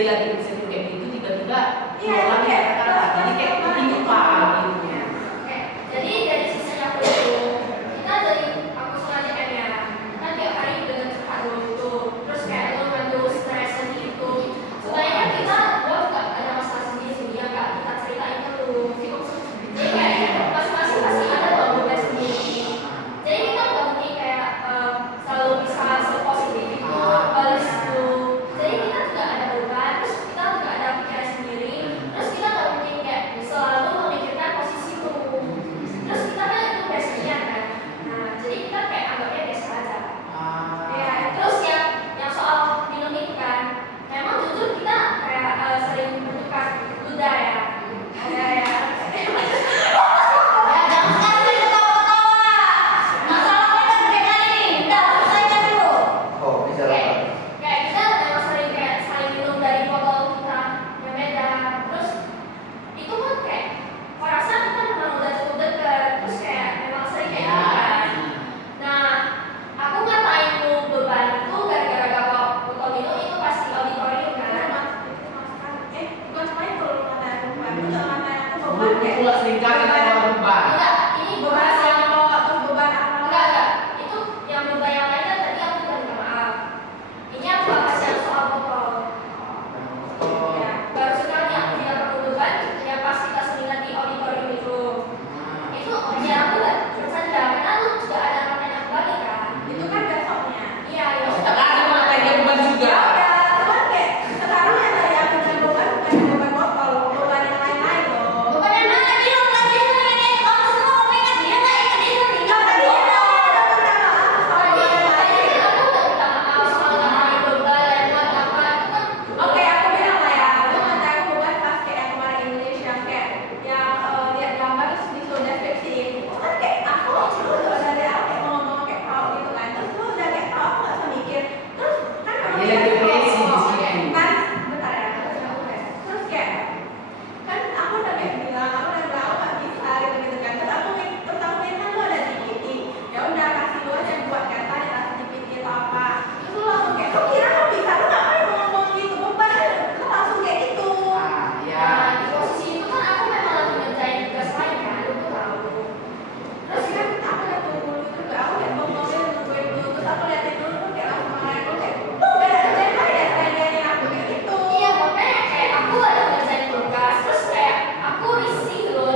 dia lagi inisiatif kayak gitu tiba-tiba Iya, keluar lagi kayak kata-kata, jadi kayak ketimpa gitu. Oke, jadi dari sisanya aku itu kita dari aku sengaja kayaknya kan tiap hari dengan curhat dulu itu terus kayak lu ngadu stres sendiri itu sebenarnya kita buat nggak ada masalah sendiri ya nggak kita ceritain dulu jadi kayak masing-masing pasti ada loh beban sendiri jadi kita nggak mungkin kayak selalu bisa sepositif itu balas dulu jadi kita juga ada beban terus kita juga ada pikiran sendiri terus kita nggak mungkin kayak selalu memikirkan posisi itu terus kita kan itu biasanya kan nah jadi kita kayak anggapnya biasa aja ya terus yang soal minum itu kan memang jujur kita kayak sering bertukar ludah ya ada ya Ya, jangan sekarang nih ketawa-ketawa. Masalahnya kan kayak kali nih. Udah, selesaikan dulu. Oh, bisa Kayak lah. kayak kita memang sering kayak saling minum dari botol kita yang beda terus itu pun kayak aku rasa kita memang udah cukup dekat terus kayak memang sering kayak gitu kan nah aku ngatain lu beban itu gara-gara gak bawa botol minum itu pasti auditorium kan bukan semuanya kalau kata aku bukan aku Lu beban kayak pula sering kali keluar beban. enggak ini beban beban yang yang bawa terus beban apa enggak itu yang beban yang lain kan tadi aku udah minta maaf ini aku bahas yang soal botol ya baru sekali aku bilang kamu beban yang pas kita seminar di auditorium itu ya aku gak bercanda karena lu juga ada konten yang balik kan itu kan besoknya iya iya Kita kan ada ngatain dia beban juga. ya cuman kayak sekarang yang dari aku dan beban bukan beban botol beban yang lain-lain loh Bukan yang mana dia nggak di sini nih. Kamu semua mau ingat dia nggak ikut di sini. Nggak tadi ada. ada minta maaf soal tadi beban yang tadi lain aku udah minta maaf soal ngatain beban dan buat apa itu kan oke aku bilang lah ya lu nanti aku beban pas kayak yang kemarin English yang kayak yang lihat gambar terus disuruh deskripsi kan kayak aku lu udah dari aku kayak ngomong kayak tahu gitu kan terus lu udah kayak tahu aku nggak usah mikir terus kan memang Dia lagi depresi di oh, sini. kan bentar ya terus kayak kan aku udah kayak bilang aku udah bilang aku nggak bisa gitu kan terus aku minta lu ada GPT ya udah kasih lu aja buat kata di atas GPT atau apa terus lu langsung kayak lu kira lu bisa lu ngapain ngomong gitu beban lu langsung kayak gitu Ya. nah di posisi itu kan aku memang lagi ngerjain tugas lain kan lu tuh tahu terus kan aku udah tunggu dulu juga aku kayak ngomongin nungguin dulu terus aku liatin dulu tuh kayak langsung ngeliat lu kayak lu gak ada kerjaan lain ya selain liatin aku kayak gitu iya makanya kayak aku ada ngerjain tugas terus kayak aku risih loh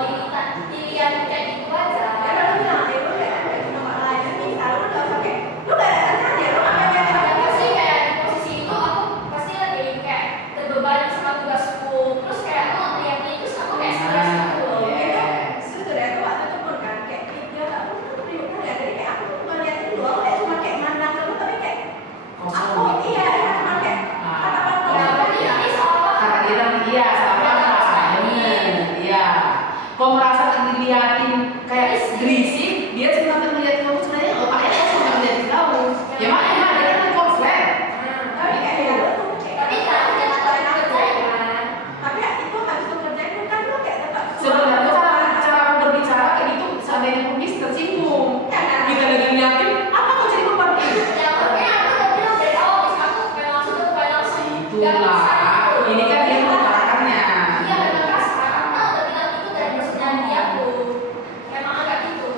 dilihat kayak gitu aja ya udah lu bilang deh lu kayak cuma orang lain kan bisa lu gak usah kayak lu gak ada kerjaan ya lu ngapain liatin dan aku pasti kayak di posisi itu aku pasti lagi kayak terbebani sama tugasku terus kayak aku ngeliatnya terus aku kayak stres gitu loh Yes. itu dari aku waktu itu pun kan kayak dia gak pun tuh ribut ya jadi kayak aku tuh cuma liatin dulu aku kayak cuma kayak mandang dulu tapi kayak aku iya cuma kayak kata-kata ya berarti ini soal apa Karena dia bilang iya sama bener, iya. Kau merasa dilihatin kayak berisik, dia cuma melihat kamu sebenarnya otaknya kosong nggak melihat kamu. Ya makanya dia kan konslet. tapi kayak ya lu tuh kayak tapi kan aku jangan tahu kerjain kan tapi ya itu habis lu kerjain lu kan lu kayak tetap Sebenarnya cara aku berbicara kayak gitu seandainya pembis tersinggung. Kita lagi ngeliatin apa kau jadi beban itu? ya makanya aku udah bilang dari awal bis aku memang sudah bukan langsung Itulah. Ini kan dia mengutarakannya. iya memang kasar karena udah bilang itu dari personality aku memang agak gitu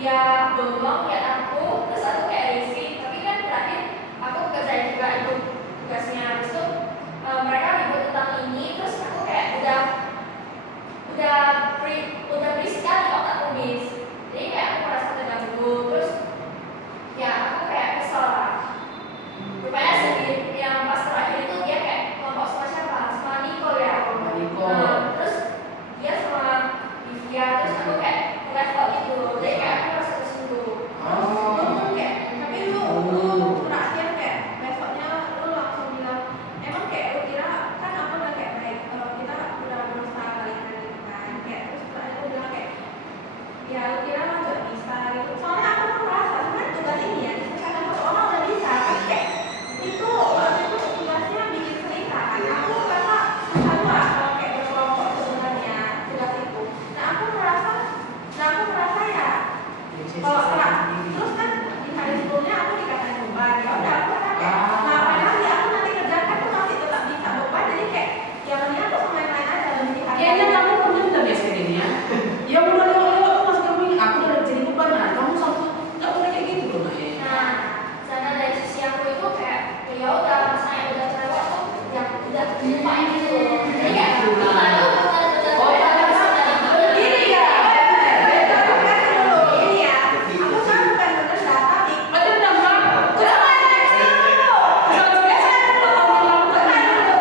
dia bengong lihat aku, terus aku kayak risih. Tapi kan terakhir aku kerjain juga ikut tugasnya. Habis itu mereka ribut tentang ini, terus aku kayak udah berisik sekali otakku bis. Jadi kayak aku merasa terganggu. Terus ya aku kayak kesel lah. Rupanya sedih yang pas terakhir itu dia kayak kelompok sama siapa? Sama Nicole ya. Nah, terus dia sama Livia, terus aku kayak level gitu. Jadi kayak aku merasa tersinggung. Kayak, tapi lu terakhir kayak besoknya lu langsung bilang, emang kayak lu kira kan aku udah kayak baik, kita udah berusaha balikan gitu kan, kayak terus terakhir lu bilang kayak, ya lu kira lo juga bisa gitu. Soalnya aku kan merasa sebenarnya tugas ini ya diselesaikan satu orang udah bisa, tapi kayak itu waktu itu tugasnya bikin cerita kan. Aku karena susah lah kalau kayak berkelompok sebenarnya tugas itu. Nah aku merasa ya kalau terus kan di hari sebelumnya aku dikatain beban, ya udah aku kata kayak nah padahal ya aku nanti kerjakan tuh masih tetap bisa beban, jadi kayak ya mending aku sama yang lain aja lebih dihargai. Kayaknya kamu pendendam ya sekarang ya. Ya udah lewat aku masih kamu aku udah jadi beban, nah kamu satu nggak boleh kayak gitu loh Nay. Nah, karena dari sisi aku itu kayak ya udah saya udah cewek tuh yang udah lupain gitu loh. Jadi kayak aku Gini ya, ini ya, aku kan bukan berdendam tapi Pendendam kan? Kenapa ya?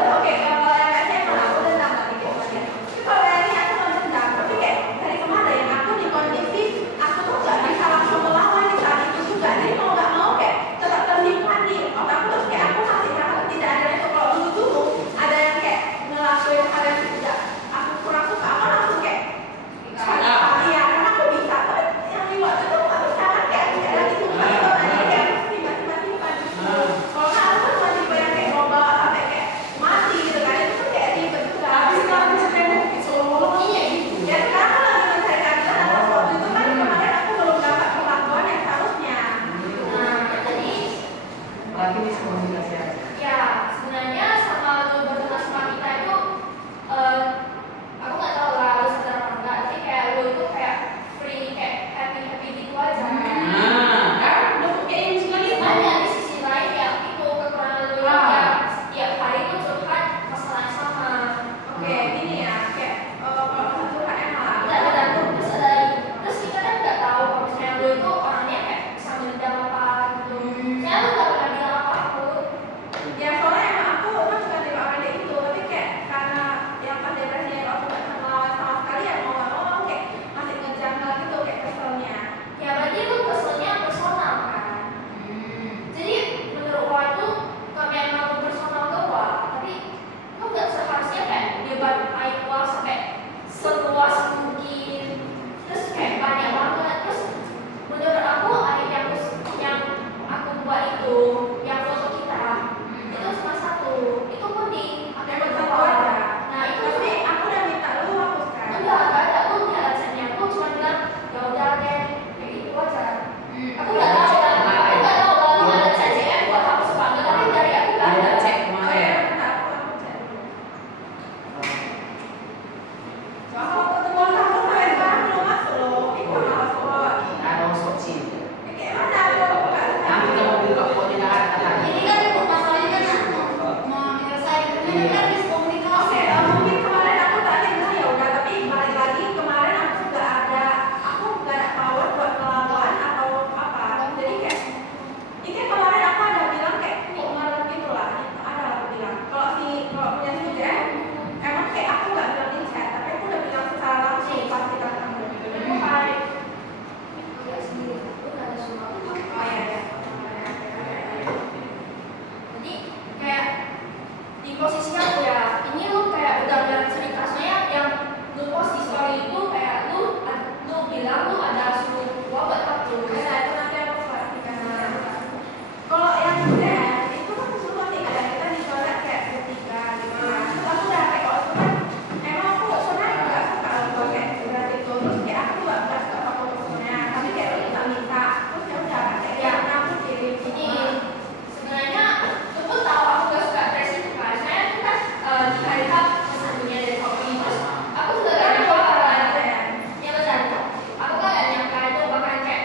Oke, kalau yang kayaknya emang aku dendam tadi gitu aja. Tapi kalau yang ini aku nggak dendam, tapi kayak dari kemarin aku di kondisi aku tuh nggak bisa langsung melawan di saat itu juga. Jadi mau nggak mau kayak tetap tersimpan di otakku, terus kayak aku masih merasa tidak ada itu. Kalau dulu ada yang kayak ngelakuin hal yang tidak aku kurang suka, aku langsung kayak iya, karena aku bisa. Tapi yang di waktu itu aku bisa kan kayak tidak lagi suka itu, nah jadi kayak aku tiba-tiba simpan. Kalau nggak aku kan cuma tipe yang kayak mau bawa sampai kayak mati gitu kan, itu kan kayak ribet juga. Tapi sekarang bisa kayak seolah-olah iya gitu. Ya sekarang aku lagi mencari keadilan atas waktu itu kan kemarin aku belum dapat perlakuan yang seharusnya. jadi Lagi miskomunikasi aja. ya sebenarnya sama lu berteman sama kita itu aku nggak tahu lah lu sadar apa enggak. Jadi kayak lu itu kayak free kayak happy gitu aja. Nah, kan udah kayak yang sekali Ada di sisi lain ya itu kekurangan lu ya setiap hari itu curhat masalahnya sama. Oke, gini ya, kayak kalau masalah curhat emang Terus ada lagi, terus kita kan nggak tahu kalau misalnya lu itu orangnya kayak bisa mendam apa gitu. Saya lu nggak pernah bilang apapun. ya soalnya emang aku kan suka tipe orang kayak gitu, tapi kayak karena yang pas depresi yang aku nggak bisa melawan sama sekali ya mau nggak mau aku kayak masih ngejangkal gitu kayak keselnya. Ya berarti lu keselnya personal kan. Jadi menurut gua itu kalau memang lu personal doang, tapi lu nggak seharusnya kayak debat aib gua sampai seluas mungkin. Terus kayak banyak banget. Terus menurut aku aib yang aku buat itu, yang foto kita itu cuma satu. Itu kuning. Aku Emang berdoa. satu aja. Nah itu Tapi aku udah minta lu hapuskan. enggak ada. Aku punya alasannya. Aku cuma bilang ya udah deh kayak gitu aja. Aku nggak tahu lah. Aku nggak tahu lah lu ada CCM buat hapus apa enggak. Tapi dari aku nggak ada ada. cek Oh kemarin. ya, bentar aku cek dulu. Kalau ketemu kamu sampai sekarang belum masuk loh. Itu malas kok. Ada sok cinta. Kayak mana aku buka Nanti kamu buka kok tidak ada kata. Ini kan masalahnya kan mau menyelesaikan ini kan miskomunikasi. Oke, mungkin kemarin aku tadi bilang ya udah, tapi balik lagi kemarin aku nggak ada power buat melawan atau apa. Jadi kayak ini kemarin aku ada bilang kayak kok marah gitu lah. Ada aku bilang kalau punya si Jen, emang kayak aku nggak bilang di chat, tapi aku udah bilang secara langsung pas kita ketemu. Jadi hai. Enggak sendiri. Lu nggak ada suara. Oh ya ya. Jadi kayak di posisi aku ya, ini lu kayak udah bilang cerita soalnya yang lu post di story itu kayak lu bilang lu ada suruh gua buat hapus. Ada itu nanti aku klarifikasi. Kalau yang Jen itu kan suruh tiga dan kita dicoret kayak bertiga gitu kan. Terus aku udah kayak kalau itu kan emang aku sebenarnya nggak suka kalau kayak berat itu. Terus kayak aku nggak suka foto-fotonya. Tapi kayak lu juga minta. Terus ya udah kayak Ya. aku kirim Ini semua. sebenarnya lu pun tahu aku gak suka dress itu kan. Saya tuh kan di hari H satunya dari kopi. Terus aku juga gak nyangka kan. Ya benar. Aku kan gak nyangka itu bahkan kayak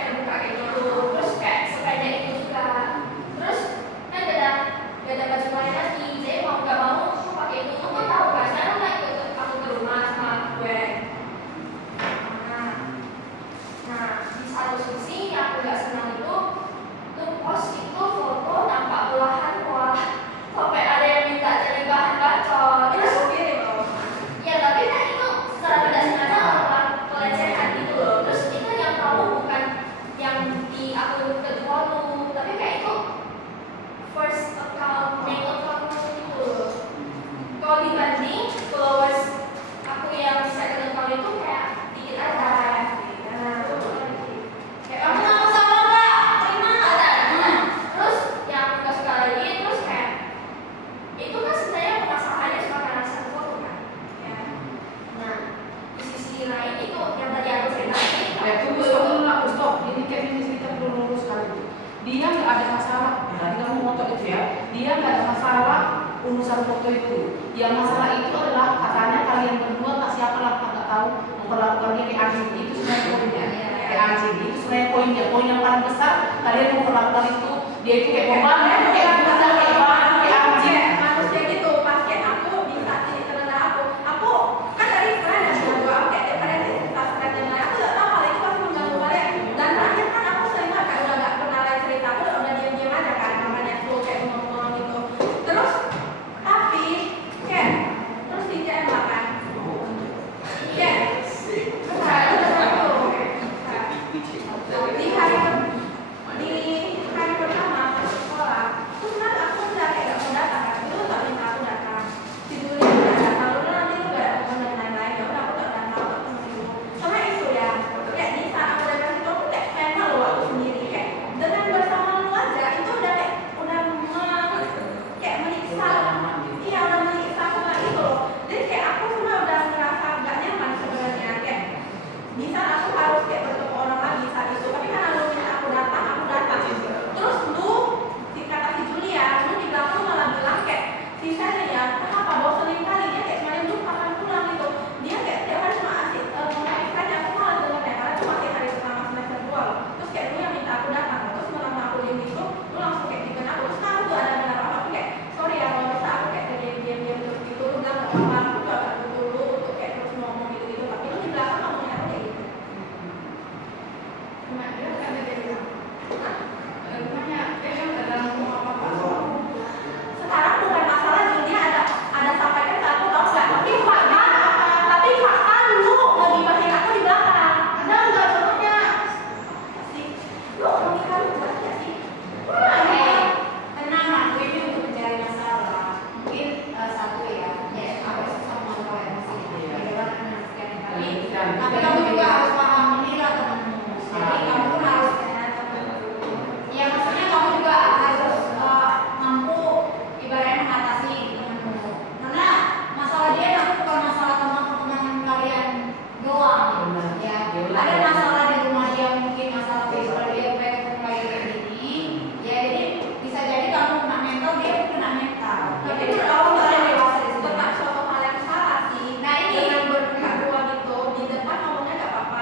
lain itu yang tadi aku ceritain. Tunggu, stop dulu aku stop. Ini kayak ini cerita perlu lurus sekali. Dia nggak ada masalah. Tadi kamu ngotot itu ya. Dia nggak ada masalah urusan foto itu. Yang masalah itu adalah katanya kalian berdua tak siapa lah nggak tahu memperlakukan dia kayak anjing. Itu sebenarnya poinnya. Kayak anjing. Itu sebenarnya poinnya. Poin yang paling besar kalian memperlakukan itu dia itu kayak pembantu, kayak budak, kayak batu, kayak anjing. Manusia gitu, pas kayak aku di saat ini terendah aku kan dari kalian yang bilang gue aku kayak kalian cerita cerita yang lain, aku gak tahu hal itu pasti mengganggu kalian. Dan terakhir kan aku sering banget kan udah gak pernah lain cerita, aku udah diam-diam aja kan, makanya aku kayak ngomong gitu. Terus tapi kayak terus di DM lah kan, kayak di hari pertama ke sekolah, terus kan aku udah kayak gak mau datang kan, itu gak minta aku datang. Si Juli udah datang, lu nanti lu gak ada teman dan lain-lain, ya udah aku gak datang, aku gak temen itu. Sama itu ya, kayak di saat aku datang itu aku kayak mental loh aku sendiri, kayak dengan bersama lu aja itu udah kayak kayak menyiksa, iya udah menyiksa aku lah itu loh. Jadi kayak aku semua udah ngerasa gak nyaman sebenarnya, kayak di saat aku harus kayak bertemu orang lagi saat itu, tapi karena lu minta aku datang. Terus lu kata si Julia, lu di belakang malah bilang kayak sisanya ya, kenapa bosenin kali dia kayak semalam lu kapan pulang gitu. Dia kayak tiap hari cuma asik mengaitkannya, aku malah dengernya karena itu masih hari pertama semester 2 loh. Terus kayak lu yang minta aku datang, terus malam aku diem itu, lu langsung kayak diken aku. Terus sekarang tuh ada benar apa, aku kayak sorry ya kalau bisa aku kayak diam terus gitu, lu bilang gak apa-apa, aku juga gak butuh lu untuk kayak terus ngomong gitu-gitu, tapi lu di belakang ngomongin aku kayak gitu. Nah, dia kan dia bilang, Nah, rupanya dia kan gak ada ngomong apa-apa. sekarang bukan masalah Julia ada sampaikan ke aku tau nggak, tapi fakta lu ngegibahin aku di belakang. Ada nggak contohnya sih? Lu orang nikah lu buat ya sih? Tenang, aku ini untuk mencari masalah. Mungkin satu ya, aku susah mengontrol emosi. Beda banget dengan sekian kali. Tapi kamu juga harus paham menilai temanmu. Jadi kamu pun harus ya maksudnya kamu juga harus mampu ibaratnya mengatasi temanmu. Karena masalah dia itu bukan masalah teman-teman kalian doang. Ya, ada masalah di rumah dia, mungkin masalah visual dia kayak gini. Ya jadi bisa jadi kamu kena mental, dia pun kena mental. Tapi Jadi menurut kamu aku bisa dewasa di situ. tetap suatu hal yang salah sih. Nah, ini dengan berdua gitu di depan ngomongnya nggak apa-apa,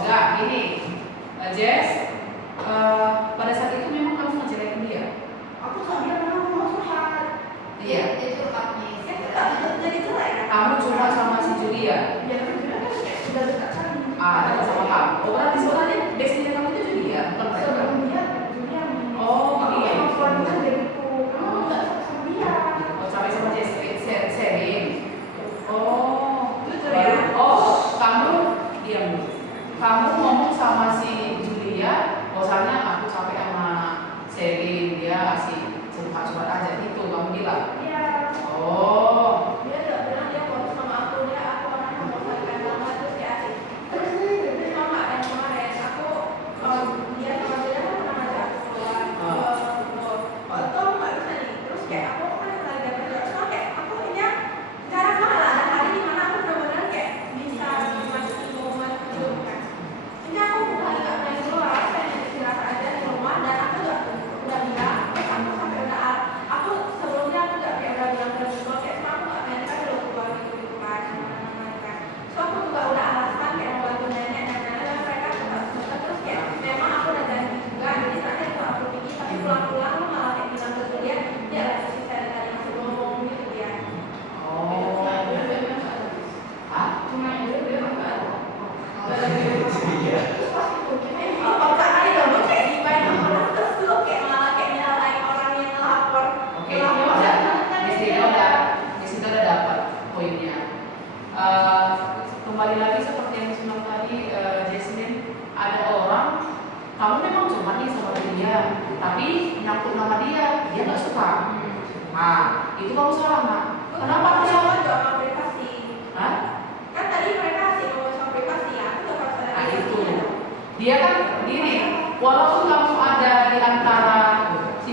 enggak, gini. Jess, pada saat itu memang kamu ngejelekin dia. Aku sama dia memang mau curhat. Iya. Itu haknya. Saya nggak jadi cerai kan? Kamu curhat sama si Julia. Ya kan juga kan kayak udah dekat kan. Dekat sama kamu. Oh, berarti sebenarnya destinasi kamu itu Julia, bukan mereka. Sebelum dia Oh, iya. Emang keluarga kan dari itu. Kamu nggak suka sama dia. Oh, sampai sama Jess, Sherin. Oh, Jujur ya. Oh, kamu diam dulu. Kamu ngomong sama si Julia, bahwasanya aku capek sama Sherin, dia asik curhat-curhat aja gitu, kamu bilang. Iya. Oh, Dia udah bilang dia foto sama aku orangnya mau saling banget terus kayak asik. Terus dia sama yang kemarin aku dia sama dia kan pernah ngajak aku keluar. Foto nggak bisa nih. Terus kayak aku kan lagi kerja, terus kayak aku ini jarang banget lah ada hari dimana aku benar-benar kayak bisa menikmati momen itu kan. Ini aku lagi nggak pengen keluar, pengen istirahat aja di rumah dan aku juga udah bilang, kamu sampai udah aku sebelumnya aku juga kayak udah bilang ke Google kayak aku nggak pengen kan dulu keluar gitu kan kemana-mana kan. So aku juga udah alasan kayak mau bantu nenek dan lain-lain dan mereka tetap sebentar terus kayak memang aku udah janji juga jadi terakhir aku pergi tapi pulang-pulang lu malah kayak bilang ke dia dia lagi sih saya tadi masih ngomong gitu dia. oh, ah, Cuma itu dia nggak ada. Iya. Terus pas itu apa aja dong kayak dibayar orang terus lu kayak malah kayak nyalain orang yang ngelapor. oke, ya udah. Di situ udah dapat poinnya. Kembali lagi seperti yang sebelum tadi, Jasmine, ada orang kamu memang cuma nih sama dia, tapi nyangkut nama dia nggak suka. Nah, itu kamu salah, Mak. Kenapa kamu salah? Kenapa sama privasi? Hah? Kan tadi mereka kasih ngomong sama privasi ya, aku juga harus ada Nah, itu. privasinya dong. Dia kan gini, walaupun kamu ada di antara si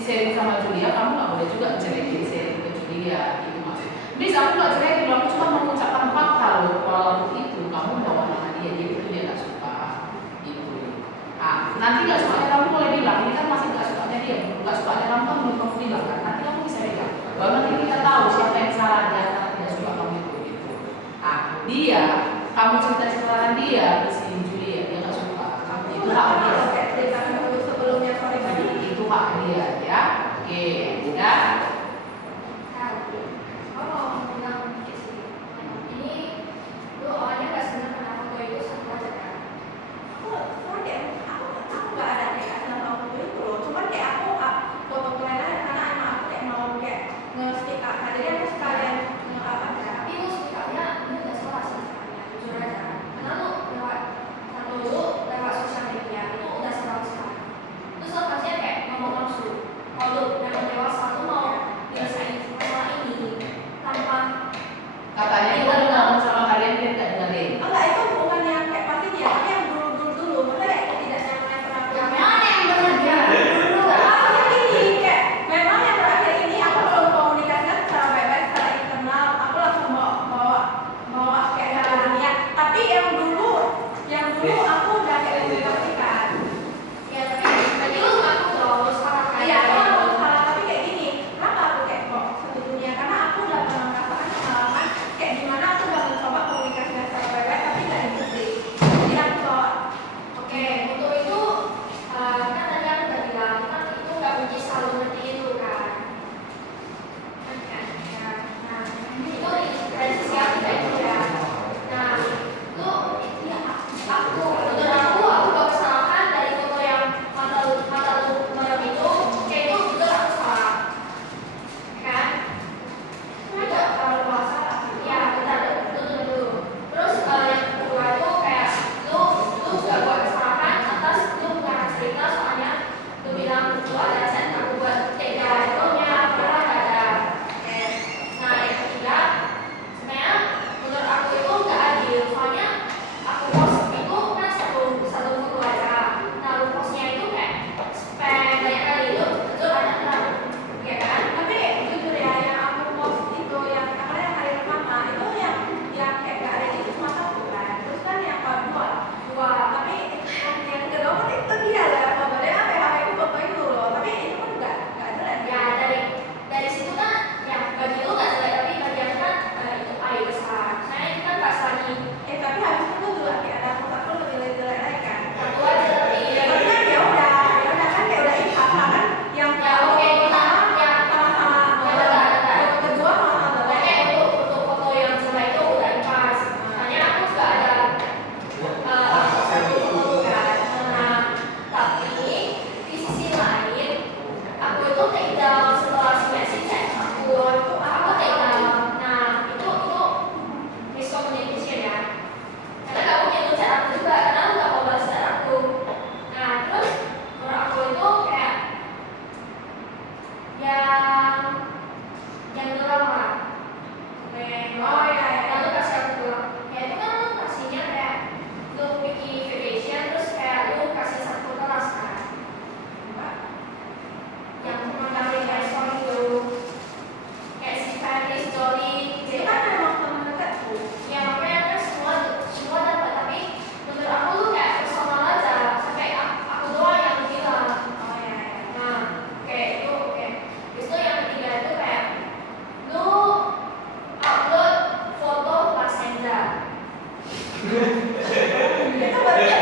Sherin sama Julia, kamu nggak boleh juga jelekin Sherin ke Julia, gitu maksudnya. Bisa aku nggak jelekin, aku cuma mengucapkan fakta loh, walaupun itu kamu bawa nama dia, jadi itu dia nggak suka, gitu. Nah, nanti nggak sukanya kamu boleh bilang, ini kan masih nggak sukanya dia, nggak sukanya kamu kan belum kamu bilang kan, nanti kamu bisa bilang, bahwa nanti kita tahu siapa yang salah di antara tidak suka kamu itu, gitu. Nah, dia, kamu cerita-ceritakan dia ke si Julia, dia nggak suka, itu hak dia. Kalau kayak cerita dulu sebelumnya sore tadi. Itu hak dia ya. Oke, udah. Oh, bilang dikit sih. Ini lu awalnya nggak senang karena foto itu satu aja kan? Aku nggak ada kayak sama foto itu loh. Cuman kayak aku foto kelihatan karena emang aku kayak mau kayak nge-stick up. Nah, jadi aku sekalian nge-up aja. Tapi lu sikapnya lu nggak salah sih sikapnya, jujur aja. Karena lu lewat satu lu lewat sosial media itu udah Itu berarti